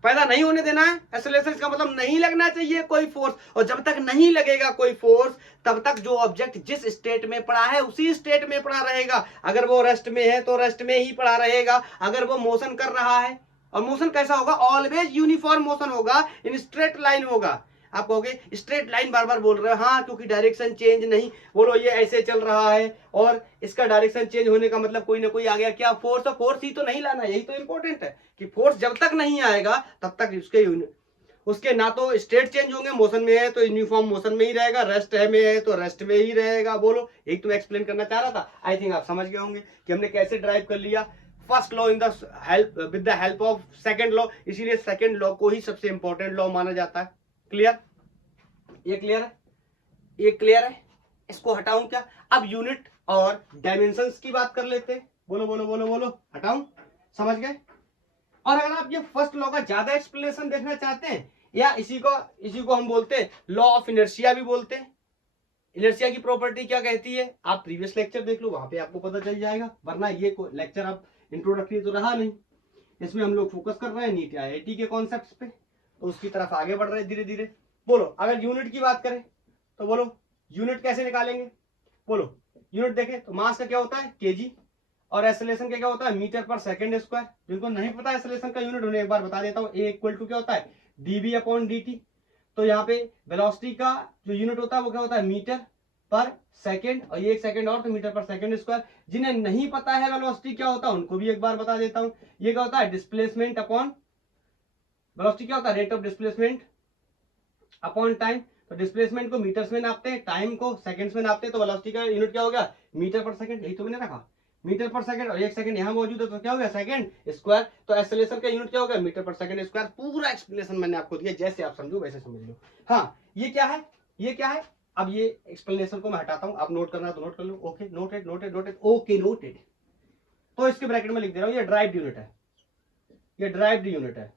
पैदा नहीं होने देना है एक्सेलरेशन, इसका मतलब नहीं लगना चाहिए कोई फोर्स। और जब तक नहीं लगेगा कोई फोर्स, तब तक जो ऑब्जेक्ट जिस स्टेट में पड़ा है उसी स्टेट में पड़ा रहेगा। अगर वो रेस्ट में है तो रेस्ट में ही पड़ा रहेगा। अगर वो मोशन कर रहा है, और मोशन कैसा होगा? ऑलवेज यूनिफॉर्म मोशन होगा, इन स्ट्रेट लाइन होगा। आप कहोगे स्ट्रेट लाइन बार बार बोल रहे हो, हाँ क्योंकि डायरेक्शन चेंज नहीं। बोलो ये ऐसे चल रहा है और इसका डायरेक्शन चेंज होने का मतलब कोई ना कोई आ गया, क्या? फोर्स। और फोर्स ही तो नहीं लाना, यही तो इंपॉर्टेंट है कि फोर्स जब तक नहीं आएगा तब तक उसके ना तो स्टेट चेंज होंगे, मोशन में है तो यूनिफॉर्म मोशन में ही रहेगा, रेस्ट है में है तो रेस्ट में ही रहेगा। बोलो यही तो मैं एक्सप्लेन करना चाह रहा था। आई थिंक आप समझ गए होंगे कि हमने कैसे ड्राइव कर लिया first law in the help with the help of second law. इसीलिए सेकंड लॉ को ही सबसे इंपॉर्टेंट लॉ माना जाता है। क्लियर? ये क्लियर है? ये क्लियर है? इसको हटाऊं क्या? अब यूनिट और डायमेंशंस की बात कर लेते हैं। बोलो बोलो बोलो बोलो, हटाऊं? समझ गए? और अगर आप ये फर्स्ट लॉ का ज्यादा एक्सप्लेनेशन देखना चाहते हैं, या इसी को हम बोलते हैं लॉ ऑफ इनर्शिया भी बोलते हैं। इनर्शिया की प्रॉपर्टी क्या कहती है? आप प्रीवियस लेक्चर देख लो, वहां पे आपको पता चल जाएगा, वरना ये लेक्चर अब इंट्रोडक्टरी तो रहा नहीं, इसमें हम लोग फोकस कर रहे हैं नीट IIT के कॉन्सेप्ट्स पे। तो उसकी तरफ आगे बढ़ रहे हैं धीरे धीरे। बोलो अगर यूनिट की बात करें तो बोलो यूनिट कैसे निकालेंगे। बोलो यूनिट देखें तो मास का क्या होता है केजी, और एक्सेलरेशन का क्या होता है मीटर पर सेकंड स्क्वायर। जिनको नहीं पता एक्सेलरेशन का यूनिट उन्हें एक बार बता देता हूँ, ए इक्वल टू क्या होता है डीबी अपॉन dt। तो यहाँ पे वेलोसिटी का जो यूनिट होता है वो क्या होता है मीटर पर सेकंड, और ये एक सेकंड और तो मीटर पर सेकंड स्क्वायर। जिन्हें नहीं पता है वेलोसिटी क्या होता है उनको भी एक बार बता देता हूँ, ये क्या होता है डिस्प्लेसमेंट अपॉन वेलोसिटी क्या होता है rate of displacement upon time. तो डिस्प्लेसमेंट को मीटर्स में नापते हैं, टाइम को सेकंड्स में नापते हैं, तो वेलोसिटी का यूनिट क्या हो गया मीटर पर सेकंड। यही तो मैंने रखा मीटर पर सेकंड, और एक सेकंड यहाँ मौजूद है तो क्या हो गया सेकंड स्क्वायर। तो एक्सेलरेशन का यूनिट क्या हो गया मीटर पर सेकंड स्क्वायर। पूरा एक्सप्लेनेशन मैंने आपको दिया, जैसे आप समझो वैसे समझ लो। हाँ ये क्या है, ये क्या है। अब ये एक्सप्लेनेशन को मैं हटाता हूं, आप नोट करना तो नोट कर लो। Okay noted noted noted okay noted. तो इसके ब्रैकेट में लिख दे रहा हूं ये ड्राइव्ड यूनिट है, ये ड्राइव्ड यूनिट है।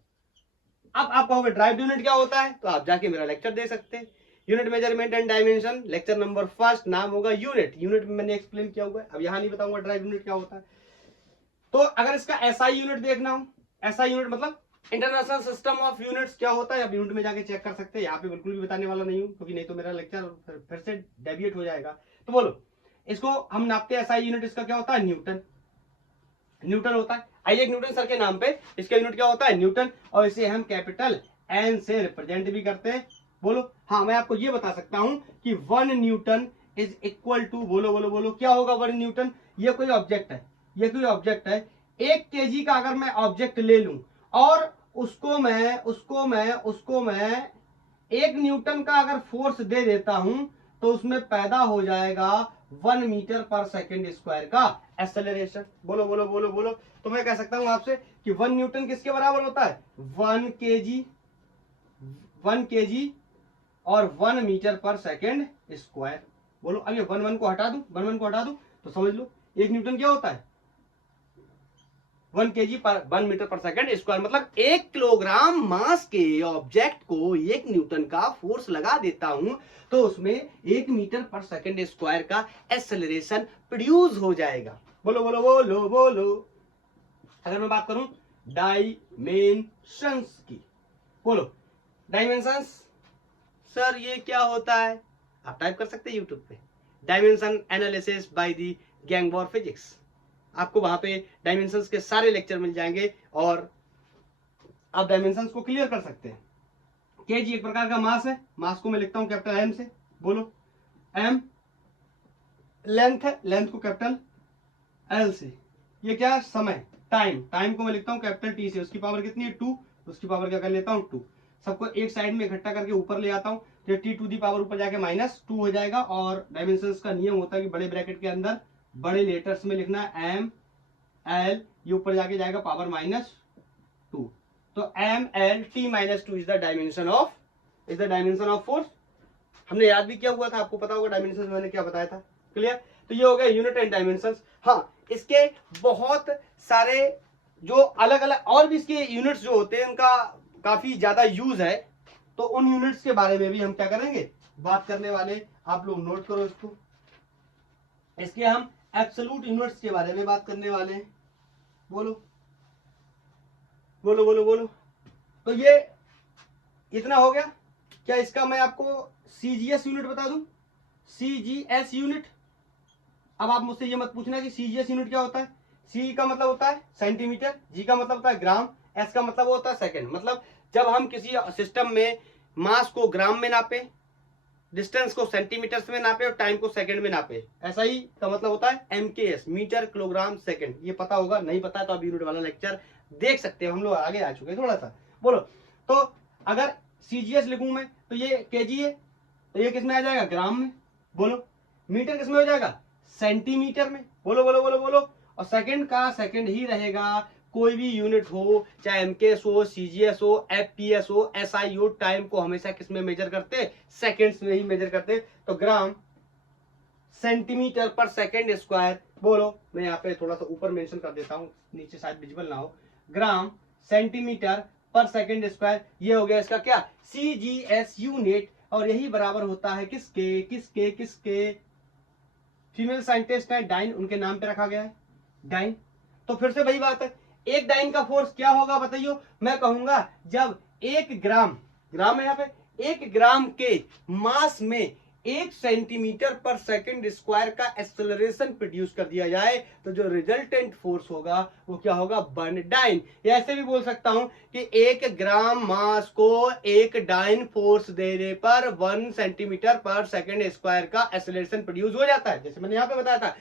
अब आप कहोगे ड्राइव्ड यूनिट क्या होता है, तो आप जाके मेरा लेक्चर दे सकते हैं, unit measurement and dimension, lecture number 1, नाम होगा यूनिट। यूनिट में मैंने एक्सप्लेन किया हुआ है, अब यहां नहीं बताऊंगा ड्राइव यूनिट क्या होता है। तो अगर इसका एसआई यूनिट देखना हो, एसआई यूनिट मतलब इंटरनेशनल सिस्टम ऑफ यूनिट्स क्या होता है, अब यूनिट में जाके चेक कर सकते हैं। यहाँ पे बिल्कुल भी बताने वाला नहीं हूँ, क्योंकि नहीं तो मेरा लेक्चर फिर से डेविएट हो जाएगा। तो बोलो इसको हम नापते हैं एसआई यूनिट, इसका क्या होता है न्यूटन, न्यूटन होता है। आइए न्यूटन सर के नाम पे इसका यूनिट क्या होता है न्यूटन, और इसे हम कैपिटल एन से रिप्रेजेंट भी करते हैं। बोलो हाँ मैं आपको ये बता सकता हूं कि 1 न्यूटन इज इक्वल टू, बोलो बोलो बोलो क्या होगा 1 न्यूटन। ये कोई ऑब्जेक्ट है, ये कोई ऑब्जेक्ट है, 1 केजी का अगर मैं ऑब्जेक्ट ले लूं और उसको मैं 1 न्यूटन का अगर फोर्स दे देता हूं तो उसमें पैदा हो जाएगा 1 मीटर पर सेकंड स्क्वायर का एक्सेलरेशन। बोलो बोलो बोलो बोलो। तो मैं कह सकता हूं आपसे कि 1 न्यूटन किसके बराबर होता है 1 केजी और 1 मीटर पर सेकंड स्क्वायर। बोलो अब ये 1 1 को हटा दूं, 1 1 को हटा दूं तो समझ लो 1 न्यूटन क्या होता है 1 केजी पर 1 मीटर पर सेकंड स्क्वायर। मतलब 1 किलोग्राम मास के ऑब्जेक्ट को 1 न्यूटन का फोर्स लगा देता हूं तो उसमें 1 मीटर पर सेकंड स्क्वायर का एक्सेलरेशन प्रोड्यूस हो जाएगा। बोलो बोलो बोलो बोलो। अगर मैं बात करूं डायमेंशंस की, बोलो डायमेंशंस सर ये क्या होता है, आप टाइप कर सकते हैं यूट्यूब पे डायमेंशन एनालिसिस बाय द गैंगबॉर फिजिक्स। आपको वहां पे डायमेंशंस के सारे लेक्चर मिल जाएंगे और आप डायमेंशंस को क्लियर कर सकते हैं। केजी एक प्रकार का मास है, मास को मैं लिखता हूं कैपिटल एम से। बोलो एम लेंथ है, लेंथ को कैपिटल एल से। ये क्या है समय, टाइम, टाइम को मैं लिखता हूं कैपिटल टी से। उसकी पावर कितनी है 2, उसकी पावर क्या कर लेता हूं 2। सबको एक साइड में इकट्ठा करके ऊपर ले आता हूं तो टी टू दी पावर ऊपर जाके -2 हो जाएगा। और डायमेंशंस का नियम होता है कि बड़े ब्रैकेट के अंदर बड़े लेटर्स में लिखना एम एल, ये ऊपर जाके जाएगा पावर -2। तो M L T -2 is the dimension of force. हमने याद भी किया हुआ था, आपको पता होगा डायमेंशन मैंने क्या बताया था, क्लियर। तो ये हो गया यूनिट एंड डायमेंशंस। हाँ इसके बहुत सारे जो अलग अलग और भी इसके यूनिट्स जो होते हैं उनका काफी ज्यादा यूज है, तो उन यूनिट्स के बारे में भी हम क्या करेंगे बात करने वाले। आप लोग नोट करो इसको, इसके हम एब्सोल्यूट यूनिट्स के बारे में बात करने वाले हैं। बोलो बोलो बोलो बोलो। तो ये इतना हो गया। क्या इसका मैं आपको सीजीएस यूनिट बता दूं, सीजीएस यूनिट। अब आप मुझसे ये मत पूछना कि सीजीएस यूनिट क्या होता है। सी का मतलब होता है सेंटीमीटर, जी का मतलब होता है ग्राम, एस का मतलब होता है सेकंड। मतलब जब हम किसी सिस्टम में मास को ग्राम में नापे, डिस्टेंस को सेंटीमीटर में नापे और टाइम को सेकंड में नापे, ऐसा ही का मतलब होता है एमकेएस, मीटर किलोग्राम सेकंड। ये पता होगा, नहीं पता तो आप यूनिट वाला लेक्चर देख सकते हैं, हम लोग आगे आ चुके हैं थोड़ा सा। बोलो तो अगर सीजीएस लिखूं मैं तो ये केजी है, तो ये किस में आ जाएगा ग्राम में। बोलो मीटर किस में हो जाएगा सेंटीमीटर में। बोलो बोलो बोलो बोलो। और सेकंड का सेकंड ही रहेगा, कोई भी यूनिट हो चाहे एमकेएस हो, सीजीएस हो, एफपीएस हो, एसआई हो, टाइम को हमेशा किस में मेजर करते सेकंड्स में ही मेजर करते। तो ग्राम सेंटीमीटर पर सेकंड स्क्वायर। बोलो मैं यहाँ पे थोड़ा सा ऊपर मेंशन कर देता हूँ, नीचे शायद विजिबल ना हो। ग्राम सेंटीमीटर पर सेकंड स्क्वायर, ये हो गया इसका क्या सीजीएस यूनिट। और यही बराबर होता है किसके किसके किसके, फीमेल साइंटिस्ट है डाइन, उनके नाम पे रखा गया है डाइन। तो फिर से वही बात है, एक डाइन का फोर्स क्या होगा बताइयो। मैं कहूंगा जब 1 ग्राम, ग्राम है यहाँ पे, 1 ग्राम के मास में 1 सेंटीमीटर पर सेकंड स्क्वायर का एक्सेलरेशन प्रोड्यूस कर दिया जाए तो जो रिजल्टेंट फोर्स होगा वो क्या होगा, 1 डाइन। या ऐसे भी बोल सकता हूं कि 1 ग्राम मास को 1 डाइन फोर्स देने पर 1 सेंटीमीटर पर सेकंड स्क्वायर का एक्सेलरेशन प्रोड्यूस हो जाता है। जैसे मैंने यहाँ पे बताया था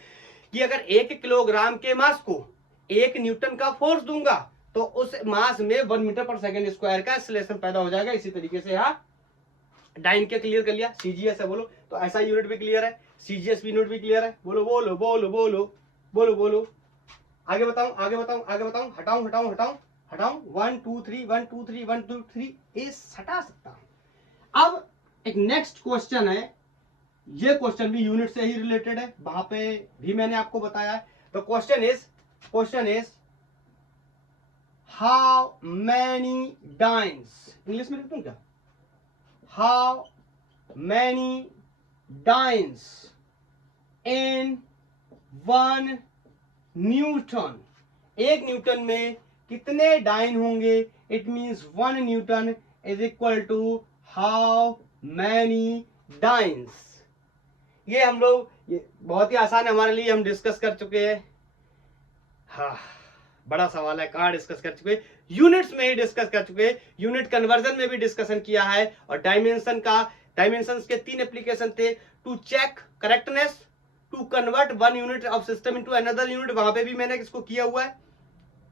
कि अगर 1 किलोग्राम के मास को 1 न्यूटन का फोर्स दूंगा तो उस मास में 1 मीटर पर सेकंड स्क्वायर का एक्सेलरेशन पैदा हो जाएगा। इसी तरीके से यहाँ डाइन के क्लियर कर लिया, सीजीएस है बोलो, तो ऐसा यूनिट भी क्लियर है, सीजीएस यूनिट भी क्लियर है, बोलो बोलो बोलो बोलो बोलो बोलो। आगे बताऊं आगे बताऊं आगे बताऊं, हटाऊं हटाऊं हटाऊं हटाऊं, 1 2 3 1 2 3 1 2 3 इस हटा सकता हूं। अब एक नेक्स्ट क्वेश्चन है, ये क्वेश्चन भी यूनिट से ही रिलेटेड है, वहां पे भी मैंने आपको बताया है। तो question is how many dynes, English में लिख दूं क्या, how many dynes in 1 newton, 1 newton में कितने डाइन होंगे, it means 1 newton is equal to how many dynes. ये हम लोग, ये बहुत ही आसान है हमारे लिए, हम डिस्कस कर चुके हैं। हाँ, बड़ा सवाल है, कहाँ डिस्कस कर चुके, यूनिट्स में ही डिस्कस कर चुके, यूनिट कन्वर्जन में भी डिस्कशन किया है। और डायमेंशंस के 3 एप्लीकेशन थे, to check correctness, to convert 1 unit of system into another unit, वहां पे भी मैंने इसको किया हुआ है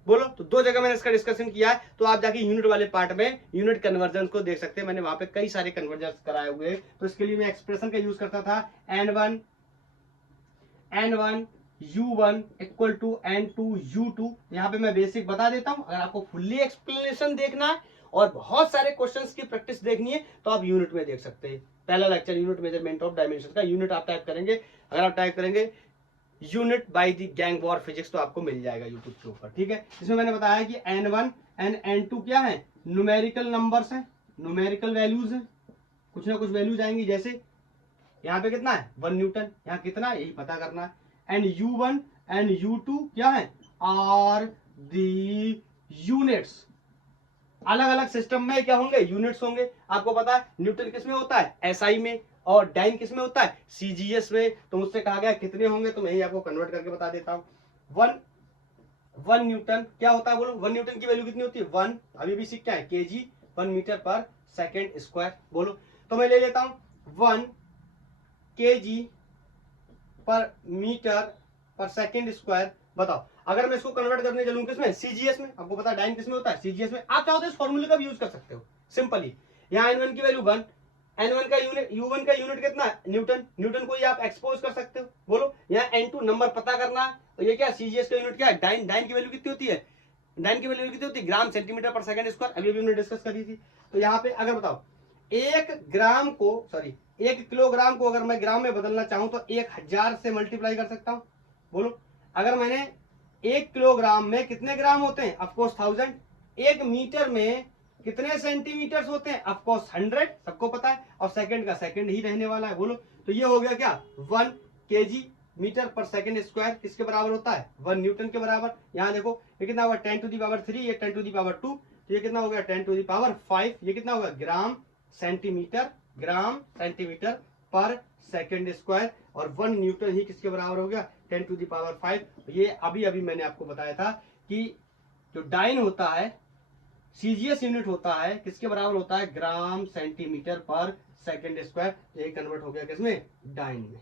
बोलो, तो 2 जगह मैंने इसका डिस्कशन किया है। तो आप जाके यूनिट वाले पार्ट में यूनिट कन्वर्जन को देख सकते हैं, मैंने वहां पे कई सारे कन्वर्जन कराए हुए। तो इसके लिए मैं एक्सप्रेशन का यूज करता था, n1 u1 equal to n2 u2। यहाँ पे मैं बेसिक बता देता हूं, अगर आपको फुल्ली एक्सप्लेनेशन देखना है और बहुत सारे क्वेश्चंस की प्रैक्टिस देखनी है तो आप यूनिट में देख सकते हैं। पहला lecture unit measurement of dimension का, यूनिट आप टाइप करेंगे, अगर आप टाइप करेंगे unit by the gang war physics तो आपको मिल जाएगा यूट्यूब के ऊपर, ठीक है। इसमें मैंने बताया कि n1 एंड n2 क्या है, न्यूमेरिकल नंबर्स हैं, न्यूमेरिकल वैल्यूज हैं, कुछ ना कुछ वैल्यूज आएंगी। जैसे यहाँ पे कितना है 1 न्यूटन, यहाँ कितना है यही पता करना है। एंड u1 एंड u2 क्या है, आर दी यूनिट्स। अलग अलग सिस्टम में क्या होंगे, यूनिट्स होंगे। आपको पता है न्यूटन किस में होता है, एसआई में, और डाइन किस में होता है, सीजीएस में। तो मुझसे कहा गया कितने होंगे, तो मैं ही आपको कन्वर्ट करके बता देता हूँ। 1 न्यूटन क्या होता है बोलो, 1 न्यूटन की वैल्यू कितनी होती है, 1, अभी भी सीखते हैं, KG 1 metre per second square बोलो। तो मैं ले लेता हूं 1 केजी पर मीटर पर सेकेंड स्क्वायर। बताओ अगर मैं इसको कन्वर्ट करने चलूं किसमें, सीजीएस में, आपको पता है डाइन किसमें होता है, सीजीएस में। आप चाहो तो इस फॉर्मूले का भी यूज कर सकते हो सिंपली। यहाँ n1 की वैल्यू 1, n1 का यूनिट, u1 का यूनिट कितना है, न्यूटन, न्यूटन को ही आप एक्सपोज कर सकते हो बोलो। यहाँ n2 नंबर पता करना है, तो ये क्या सीजीएस का यूनिट क्या है, डाइन, डाइन की वैल्यू कितनी होती है, डाइन की वैल्यू कितनी होती है, gram centimetre per second square, अभी हमने डिस्कस करी थी। तो यहाँ पे अगर बताओ 1 किलोग्राम को अगर मैं ग्राम में बदलना चाहूं तो 1000 से मल्टीप्लाई कर सकता हूं बोलो। अगर मैंने 1 किलोग्राम में कितने ग्राम होते हैं, ऑफकोर्स 1000। 1 मीटर में कितने सेंटीमीटर होते हैं, ऑफकोर्स 100, सबको पता है, और सेकंड का सेकंड ही रहने वाला है बोलो। तो ये हो गया क्या, 1 केजी मीटर पर सेकंड स्क्वायर किसके बराबर होता है, 1 न्यूटन के बराबर। यहाँ देखो ये कितना होगा 10 टू दी पावर 3, ये 10 टू दी पावर 2, तो ये कितना हो गया 10 टू दी पावर 5, ये कितना होगा ग्राम सेंटीमीटर पर सेकंड स्क्वायर। और 1 न्यूटन ही किसके बराबर हो गया, 10 टू दी पावर 5। ये अभी मैंने आपको बताया था कि जो डाइन होता है, सीजीएस यूनिट होता है, किसके बराबर होता है, gram centimetre per second square. ये कन्वर्ट हो गया किसमें, डाइन में।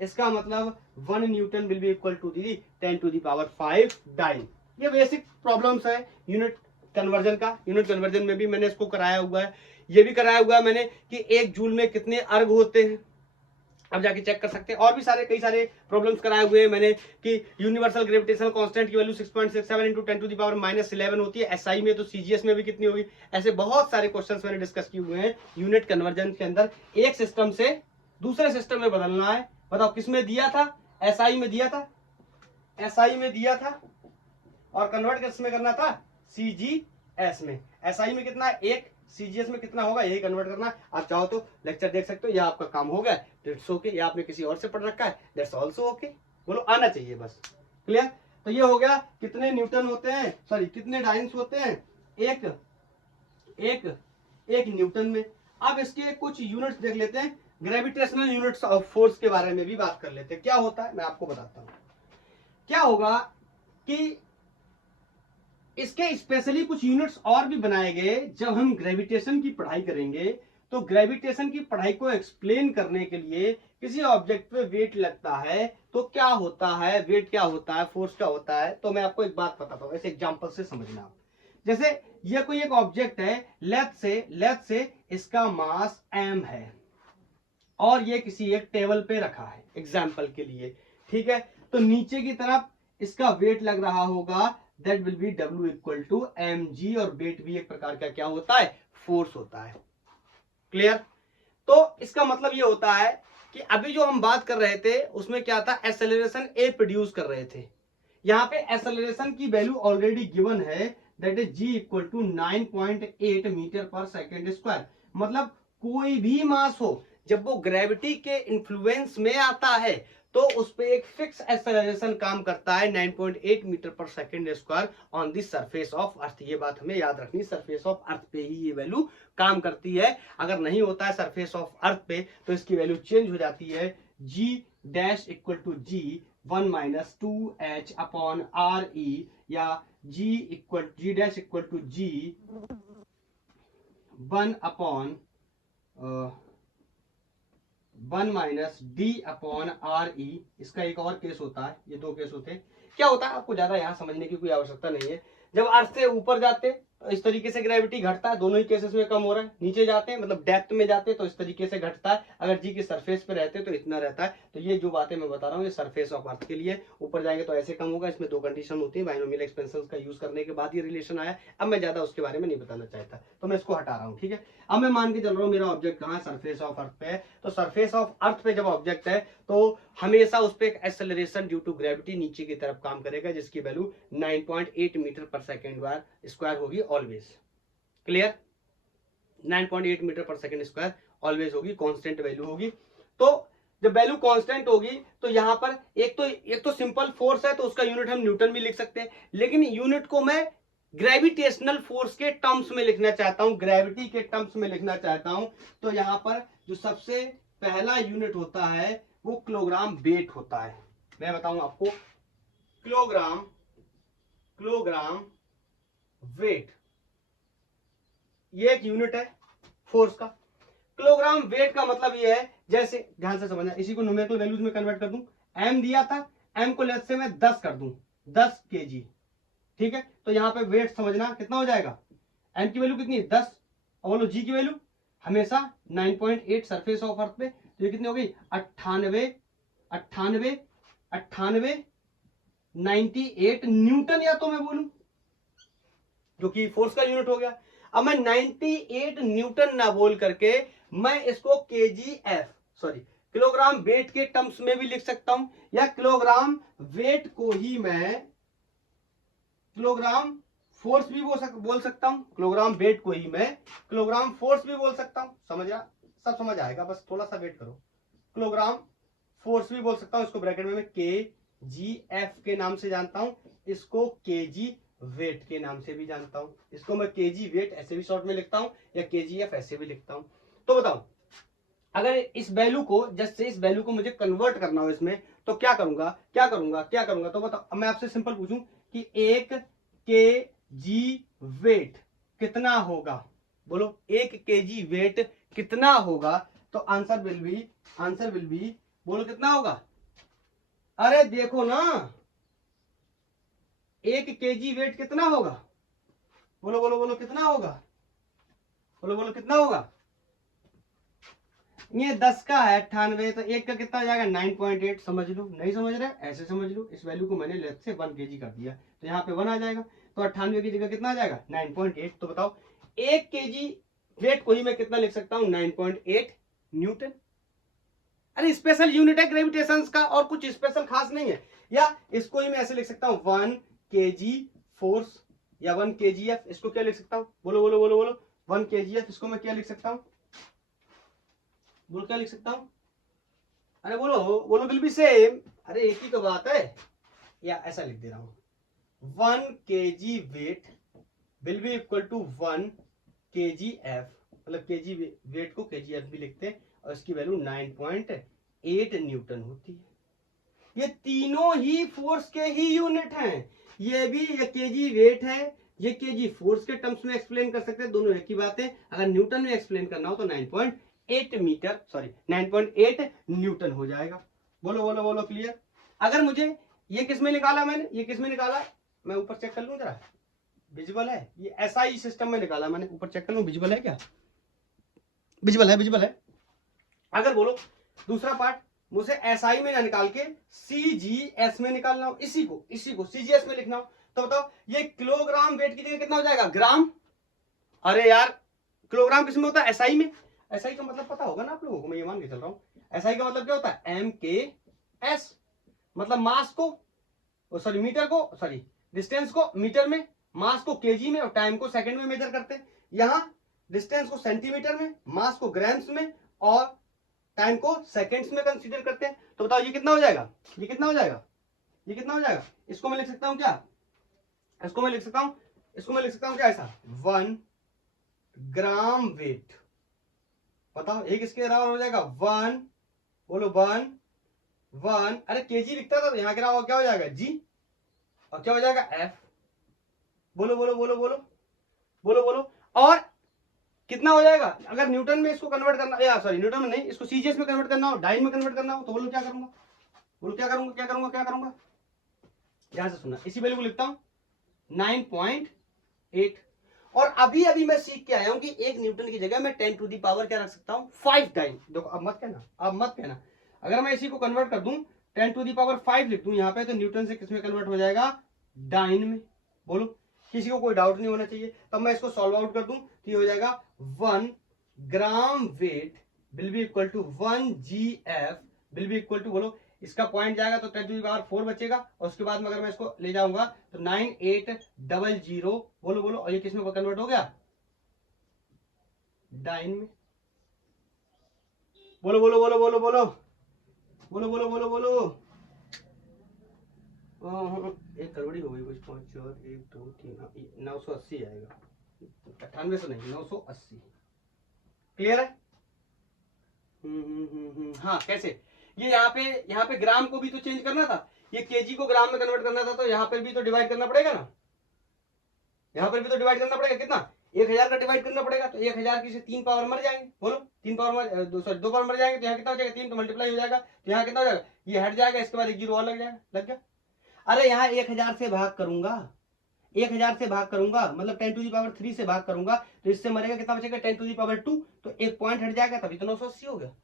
इसका मतलब 1 newton will be equal to the 10 to the power 5 dyne. ये बेसिक प्रॉब्लम्स है यूनिट कन्वर्जन का। यूनिट कन्वर्जन में भी मैंने इसको कराया हुआ है, ये भी कराया हुआ है मैंने कि 1 जूल में कितने अर्ग होते हैं, अब जाके चेक कर सकते हैं। और भी कई सारे प्रॉब्लम्स कराए हुए हैं मैंने कि यूनिवर्सल ग्रेविटेशनल कांस्टेंट की value 6.67 into 10 to the power -11 होती है एसआई में, तो सीजीएस में भी कितनी होगी। ऐसे बहुत सारे क्वेश्चंस मैंने डिस्कस किए हुए हैं यूनिट कन्वर्जन के अंदर। एक सिस्टम से दूसरे सिस्टम में बदलना है, बताओ किसमें दिया था, एसआई में दिया था, एसआई में दिया था, और कन्वर्ट किस में करना था, सीजीएस में। एसआई में कितना है 1, सीजीएस में कितना होगा, यही कन्वर्ट करना। आप चाहो तो लेक्चर देख सकते हो, यह आपका काम हो गया, दैट्स ओके। या आपने किसी और से पढ़ रखा है, दैट्स आल्सो ओके, बोलो आना चाहिए बस, क्लियर। तो ये हो गया कितने न्यूटन होते हैं, सॉरी कितने डाइन्स होते हैं 1 एक एक न्यूटन में। अब इसके कुछ यूनिट्स देख लेते हैं, ग्रेविटेशनल यूनिट्स ऑफ फोर्स के बारे में भी बात कर लेते हैं। क्या होता है मैं आपको बताता हूं। क्या होगा कि इसके स्पेशली कुछ यूनिट्स और भी बनाए गए। जब हम ग्रेविटेशन की पढ़ाई करेंगे तो ग्रेविटेशन की पढ़ाई को एक्सप्लेन करने के लिए किसी ऑब्जेक्ट पे वेट लगता है तो क्या होता है, वेट क्या होता है, फोर्स क्या होता है। तो मैं आपको एक बात बताता हूं, ऐसे एग्जांपल से समझना। जैसे ये कोई एक ऑब्जेक्ट है, लेट से इसका मास m है और ये किसी एक टेबल पे रखा है एग्जाम्पल के लिए, ठीक है। तो नीचे की तरफ इसका वेट लग रहा होगा, that will be W equal to mg, और वेट भी एक प्रकार का क्या होता है, फोर्स होता है। क्लियर। तो इसका मतलब ये होता है कि अभी जो हम बात कर रहे थे उसमें क्या था, एक्सेलरेशन a प्रोड्यूस कर रहे थे। यहां पे एक्सेलरेशन की वैल्यू ऑलरेडी गिवन है, that is g equal to 9.8 metre per second square. मतलब कोई भी मास हो, जब वो ग्रेविटी के इन्फ्लुएंस में आता है तो उस पे एक फिक्स एक्सेलरेशन काम करता है 9.8 metre per second square on the surface of earth. ये बात हमें याद रखनी, सरफेस ऑफ अर्थ पे ही ये वैल्यू काम करती है। अगर नहीं होता है सरफेस ऑफ अर्थ पे तो इसकी वैल्यू चेंज हो जाती है, g dash equal to g 1 minus 2h upon R E, या g dash equal to g 1 upon 1 minus D upon R E. इसका एक और केस होता है, ये दो केस होते हैं। क्या होता है, आपको ज्यादा यहाँ समझने की कोई आवश्यकता नहीं है। जब अर्थ से ऊपर जाते तो इस तरीके से ग्रेविटी घटता है, दोनों ही केसेस में कम हो रहा है। नीचे जाते हैं मतलब डेप्थ में जाते हैं तो इस तरीके से घटता है। अगर जी के सरफेस पे रहते तो इतना रहता है। तो ये जो बातें मैं बता रहा हूँ ये सरफेस ऑफ अर्थ के लिए। ऊपर जाएंगे तो ऐसे कम होगा। इसमें दो कंडीशन होती है, बाइनोमियल एक्सपेंशन का यूज करने के बाद ये रिलेशन आया। अब मैं ज्यादा उसके बारे में नहीं बताना चाहता, तो मैं इसको हटा रहा हूँ, ठीक है। अब मैं मान के चल रहा हूँ मेरा ऑब्जेक्ट कहाँ है, सरफेस ऑफ अर्थ पे है। तो सरफेस ऑफ अर्थ पे जब ऑब्जेक्ट है तो हमेशा उस पर एक्सेलरेशन ड्यू टू ग्रेविटी नीचे की तरफ काम करेगा, जिसकी value 9.8 metre per second square होगी always. Clear. 9.8 metre per second square always होगी, कांस्टेंट वैल्यू होगी। तो जब वैल्यू कांस्टेंट होगी तो यहां पर एक तो सिंपल फोर्स है तो उसका यूनिट हम न्यूटन भी लिख सकते हैं, लेकिन यूनिट को मैं ग्रेविटेशनल फोर्स के टर्म्स में लिखना चाहता हूं, ग्रेविटी के टर्म्स में लिखना चाहता हूं। तो यहां पर जो सबसे पहला यूनिट होता है वो किलोग्राम वेट होता है। मैं बताऊं आपको, किलोग्राम वेट ये एक यूनिट है फोर्स का। किलोग्राम वेट का मतलब ये है, जैसे ध्यान से समझना, इसी को न्यूमेरिकल वैल्यूज में कन्वर्ट कर दूं। m दिया था, m को लेट से मैं 10 कर दूं, 10 kg, ठीक है। तो यहां पे वेट समझना कितना हो जाएगा, m की वैल्यू कितनी है 10, और बोलो g की वैल्यू हमेशा 9.8 सरफेस ऑफ अर्थ पे, तो ये कितनी हो गई 98 न्यूटन, या तो मैं बोलूं जो कि फोर्स का यूनिट हो गया। अब मैं 98 न्यूटन ना बोल करके मैं इसको किलोग्राम वेट के टर्म्स में भी लिख सकता हूं, या किलोग्राम वेट को ही मैं किलोग्राम फोर्स भी बोल सकता हूं, किलोग्राम वेट को ही मैं किलोग्राम फोर्स भी बोल सकता हूं। समझ सब समझ आएगा, बस थोड़ा सा वेट करो। किलोग्राम फोर्स भी बोल सकता हूं, इसको ब्रैकेट में मैं KGF के नाम से जानता हूं, इसको KG वेट के नाम से भी जानता हूं। इसको मैं KG वेट ऐसे भी शॉर्ट में लिखता हूं, या KGF ऐसे भी लिखता हूं। तो बताओ, अगर इस वैल्यू को जैसे इस वैल्यू को मुझे कन्वर्ट करना हो इसमें, तो क्या करूंगा। तो बताओ, मैं आपसे सिंपल पूछूं कि 1 kg वेट कितना होगा, बोलो 1 kg वेट कितना होगा। तो आंसर विल बी बोलो कितना होगा। अरे देखो ना, 1 kg वेट कितना होगा, बोलो कितना होगा, बोलो कितना होगा। ये 10 का है 98, तो 1 का कितना हो जाएगा 9.8। समझ लो, नहीं समझ रहे ऐसे समझ लो, इस वैल्यू को मैंने लेफ्ट से 1 kg कर दिया तो यहाँ पे 1 आ जाएगा, तो 98 की जगह कितना आ जाएगा 9.8। तो बताओ 1 kg वेट को ही मैं कितना लिख सकता हूँ 9.8 न्यूटन। अरे स्पेशल यूनिट है ग्रेविटेशन का, और कुछ स्पेशल खास नहीं है। या इसको ही मैं ऐसे लिख सकता हूँ 1 kg फोर्स, या 1 kgf, इसको क्या लिख सकता हूँ, बोलो 1 kgf, इसको मैं क्या लिख सकता हूँ, बोलो क्या लिख सकता हूं। अरे बोलो विल बी सेम, अरे एक ही तो बात है। या ऐसा लिख दे रहा हूं, 1 kg weight will be equal to 1 kgf, मतलब केजी वेट को kgf भी लिखते हैं, और इसकी वैल्यू 9.8 न्यूटन होती है। ये तीनों ही फोर्स के ही यूनिट हैं। ये भी ये केजी वेट है, ये केजी फोर्स के टर्म्स में एक्सप्लेन कर सकते हैं, दोनों एक ही बात है। अगर न्यूटन में एक्सप्लेन करना हो तो 9.8 न्यूटन हो जाएगा। बोलो बोलो बोलो, क्लियर? अगर मुझे ये किस में निकाला मैंने, ये किस में निकाला, मैं ऊपर चेक कर लूं जरा, विजिबल है? ये एसआई सिस्टम में निकाला मैंने, ऊपर चेक कर लूं विजिबल है क्या? विजिबल है, विजिबल है। अगर बोलो दूसरा पार्ट मुझे एसआई में ना निकाल के सीजीएस में निकालना हो, इसी को सीजीएस में लिखना हो, तो बताओ ये किलोग्राम वेट की जगह कितना हो जाएगा? ग्राम। अरे यार, किलोग्राम किसमें होता है? एसआई में। एसआई का मतलब पता होगा ना आप लोगों को, मैं ये मान के चल रहा हूं। एसआई का मतलब क्या होता है? एम के एस, मतलब मास को, सॉरी मीटर को, सॉरी डिस्टेंस को मीटर में, मास को केजी में, और टाइम को सेकंड में मेजर करते हैं। यहां डिस्टेंस को सेंटीमीटर में, मास को ग्राम्स में, और टाइम को सेकंड्स में कंसीडर करते हैं। तो बताओ ये कितना हो जाएगा? ये कितना हो जाएगा? ये कितना हो जाएगा? इसको मैं लिख सकता हूं क्या? इसको मैं लिख सकता हूं क्या ऐसा? 1 ग्राम वेट। बताओ एक इसके बराबर हो जाएगा 1, बोलो 1, अरे केजी लिखता था तो यहां क्या हो जाएगा? जी, और क्या हो जाएगा? एफ। बोलो बोलो बोलो बोलो बोलो बोलो। और कितना हो जाएगा? अगर न्यूटन में इसको कन्वर्ट करना, या सॉरी न्यूटन में नहीं, इसको सीजीएस में कन्वर्ट करना हो, डाइन में कन्वर्ट करना हो, तो बोलो क्या करूंगा? बोलो क्या करूंगा? ध्यान से सुनना, इसी वैल्यू को लिखता हूं 9.8। और अभी अभी मैं सीख के आया हूं कि 1 न्यूटन की जगह मैं 10 टू दी पावर क्या रख सकता हूं? 5 डाइन। देखो अब मत कहना, अगर मैं इसी को कन्वर्ट कर दूं 10 टू दी पावर 5 लिख दूं यहां पे, तो न्यूटन से किसमें कन्वर्ट हो जाएगा? डाइन में। बोलो, किसी को कोई डाउट नहीं होना चाहिए। तब मैं इसको सॉल्व आउट कर दूं तो ये हो जाएगा 1 gram weight will be equal to 1 GF will be equal to, बोलो इसका पॉइंट जाएगा तो 10 टू दी पावर 4 बचेगा, और उसके बाद में अगर मैं इसको ले जाऊंगा तो 9800, बोलो बोलो, और ये किसमें कन्वर्ट हो गया? डाइन में। बोलो बोलो बोलो बोलो बोलो बोलो बोलो बोलो बोलो। एक करोड़ हो गई कुछ, 5 4 1 2 3 980 आएगा, 9800 नहीं, 980। क्लियर है? हाँ, कैसे? ये यहाँ पे ग्राम को भी तो चेंज करना था, ये केजी को ग्राम में कन्वर्ट करना था, तो यहाँ पर भी तो डिवाइड करना पड़ेगा ना, यहाँ पर भी तो डिवाइड करना पड़ेगा। कितना? 1000 का डिवाइड करना पड़ेगा, तो 1000 की से 3 पावर मर जाएंगे। बोलो 3 पावर सॉरी 2 पावर मर जाएंगे, तो यहाँ कितना हो जाएगा? 3 तो मल्टीप्लाई हो जाएगा, तो यहाँ कितना हो जाएगा? ये हट जाएगा, इसके बाद एक जीरो और लग जाएगा, लग गया। अरे यहाँ 1000 से भाग करूंगा, 1000 से भाग करूंगा, मतलब 10 टू दी पावर 3 से भाग करूंगा, तो इससे मरेगा, कितना बचेगा? 10 टू दी पावर 2, तो एक पॉइंट हट जाएगा, तभी तो 980 हो गया।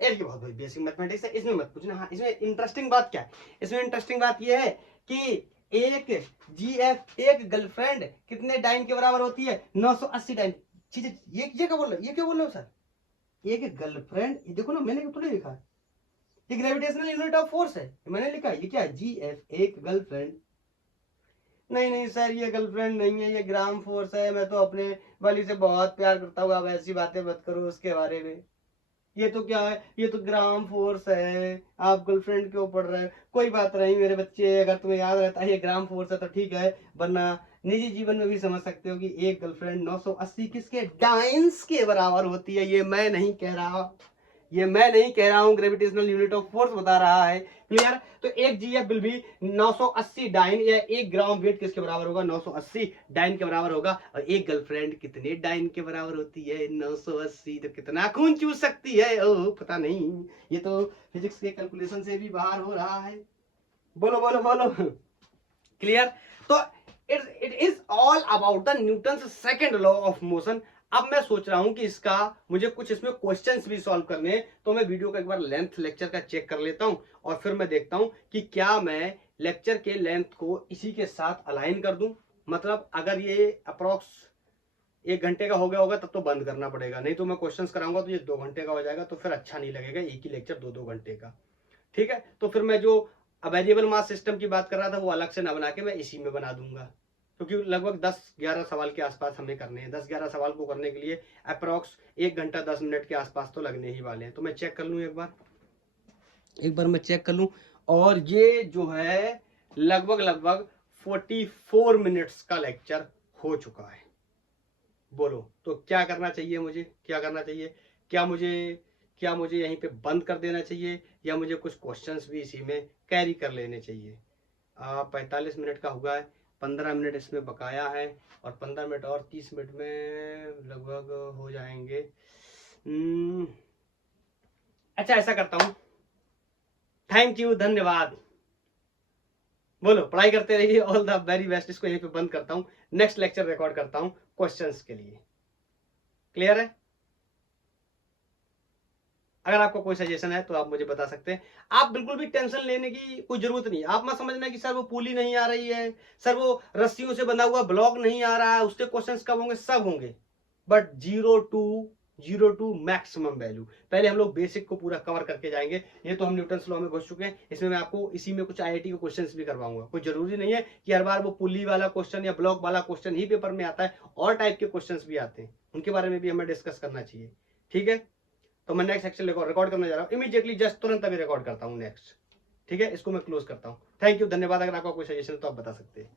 ये बहुत भाई बेसिक मैथमेटिक्स है, इसमें मत पूछना। हाँ, इसमें इंटरेस्टिंग बात क्या है? इसमें इंटरेस्टिंग बात यह है कि एक जीएफ, एक गर्लफ्रेंड कितने डाइन के बराबर होती है? 980 डाइन। ये क्या बोल रहे, ये क्या बोल रहे हो सर? एक गर्लफ्रेंड, देखो ना मैंने थोड़ी लिखा, ये ग्रेविटेशनल यूनिट ऑफ फोर्स है, मैंने लिखा ये क्या है? जीएफ, एक गर्लफ्रेंड। नहीं सर, ये गर्लफ्रेंड नहीं है, ये ग्राम फोर्स है, मैं तो अपने वाली से बहुत प्यार करता हूँ, आप ऐसी बातें मत करो उसके बारे में। ये तो क्या है? ये तो ग्राम फोर्स है, आप गर्लफ्रेंड क्यों पढ़ रहे हो? कोई बात नहीं मेरे बच्चे, अगर तुम्हें याद रहता है ये ग्राम फोर्स है तो ठीक है, वरना निजी जीवन में भी समझ सकते हो कि एक गर्लफ्रेंड 980 किसके? डाइन्स के बराबर होती है। ये मैं नहीं कह रहा हूं, ग्रेविटेशनल यूनिट ऑफ फोर्स बता रहा है। क्लियर? तो एक जीएफ विल बी 980 डाइन, या 1 ग्राम वेट किसके बराबर होगा? 980 डाइन के बराबर होगा। और एक गर्लफ्रेंड कितने डाइन के बराबर होती है? 980। तो कितना खून चूस सकती है? ओह पता नहीं, ये तो फिजिक्स के कैलकुलेशन से भी बाहर हो रहा है। बोलो बोलो बोलो। क्लियर? तो it is all about the Newton's second law of motion. अब मैं सोच रहा हूं कि इसका मुझे कुछ इसमें क्वेश्चंस भी सॉल्व करने हैं, तो मैं वीडियो का एक बार लेंथ लेक्चर का चेक कर लेता हूं, और फिर मैं देखता हूं कि क्या मैं लेक्चर के लेंथ को इसी के साथ अलाइन कर दूं। मतलब अगर ये अप्रोक्स 1 घंटे का हो गया होगा तब तो बंद करना पड़ेगा, नहीं तो मैं क्वेश्चंस कराऊंगा तो ये 2 घंटे का हो जाएगा, तो फिर अच्छा नहीं लगेगा एक ही लेक्चर 2-2 घंटे का। ठीक है, तो फिर मैं जो वेरिएबल मास सिस्टम की बात कर रहा था वो अलग से ना बना के मैं इसी में बना दूंगा, क्योंकि लगभग 10-11 सवाल के आसपास हमें करने हैं। 10-11 सवाल को करने के लिए अप्रॉक्स 1 घंटा 10 मिनट के आसपास तो लगने ही वाले हैं। तो मैं चेक कर लूँ एक बार मैं चेक कर लूँ, और ये जो है लगभग 44 मिनट्स का लेक्चर हो चुका है। बोलो तो क्या करना चाहिए मुझे, क्या करना चाहिए? क्या मुझे यहीं पे बंद कर देना चाहिए या मुझे कुछ क्वेश्चंस भी इसी में कैरी कर लेने चाहिए? 45 मिनट का हुआ है, 15 मिनट इसमें बकाया है और 15 मिनट और 30 मिनट में लगभग हो जाएंगे। अच्छा ऐसा करता हूँ, थैंक यू, धन्यवाद। बोलो पढ़ाई करते रहिए, ऑल द वेरी बेस्ट। इसको यहीं पे बंद करता हूँ, नेक्स्ट लेक्चर रिकॉर्ड करता हूँ क्वेश्चंस के लिए। क्लियर है? अगर आपको कोई सजेशन है तो आप मुझे बता सकते हैं। आप बिल्कुल भी टेंशन लेने की कोई जरूरत नहीं है। आप मत समझना कि सर वो पुली नहीं आ रही है, सर वो रस्सियों से बंधा हुआ ब्लॉक नहीं आ रहा है, उसके क्वेश्चंस कब होंगे? सब होंगे, बट 0 to मैक्सिमम वैल्यू। पहले हम लोग बेसिक को पूरा कवर करके जाएंगे। ये तो हम न्यूटन लॉ में घुस चुके हैं, इसमें मैं आपको इसी में कुछ आईआईटी के क्वेश्चंस भी करवाऊंगा। कोई जरूरी नहीं है कि हर बार वो पुली वाला क्वेश्चन या ब्लॉक वाला क्वेश्चन ही पेपर में आता है, और टाइप के क्वेश्चंस भी आते हैं, उनके बारे में भी हमें डिस्कस करना चाहिए। ठीक है, तो मैं नेक्स्ट सेक्शन रिकॉर्ड करने जा रहा हूँ इमीडिएटली, जस्ट तुरंत अभी रिकॉर्ड करता हूँ नेक्स्ट। ठीक है, इसको मैं क्लोज करता हूँ। थैंक यू, धन्यवाद। अगर आपका कोई सजेशन है तो आप बता सकते हैं।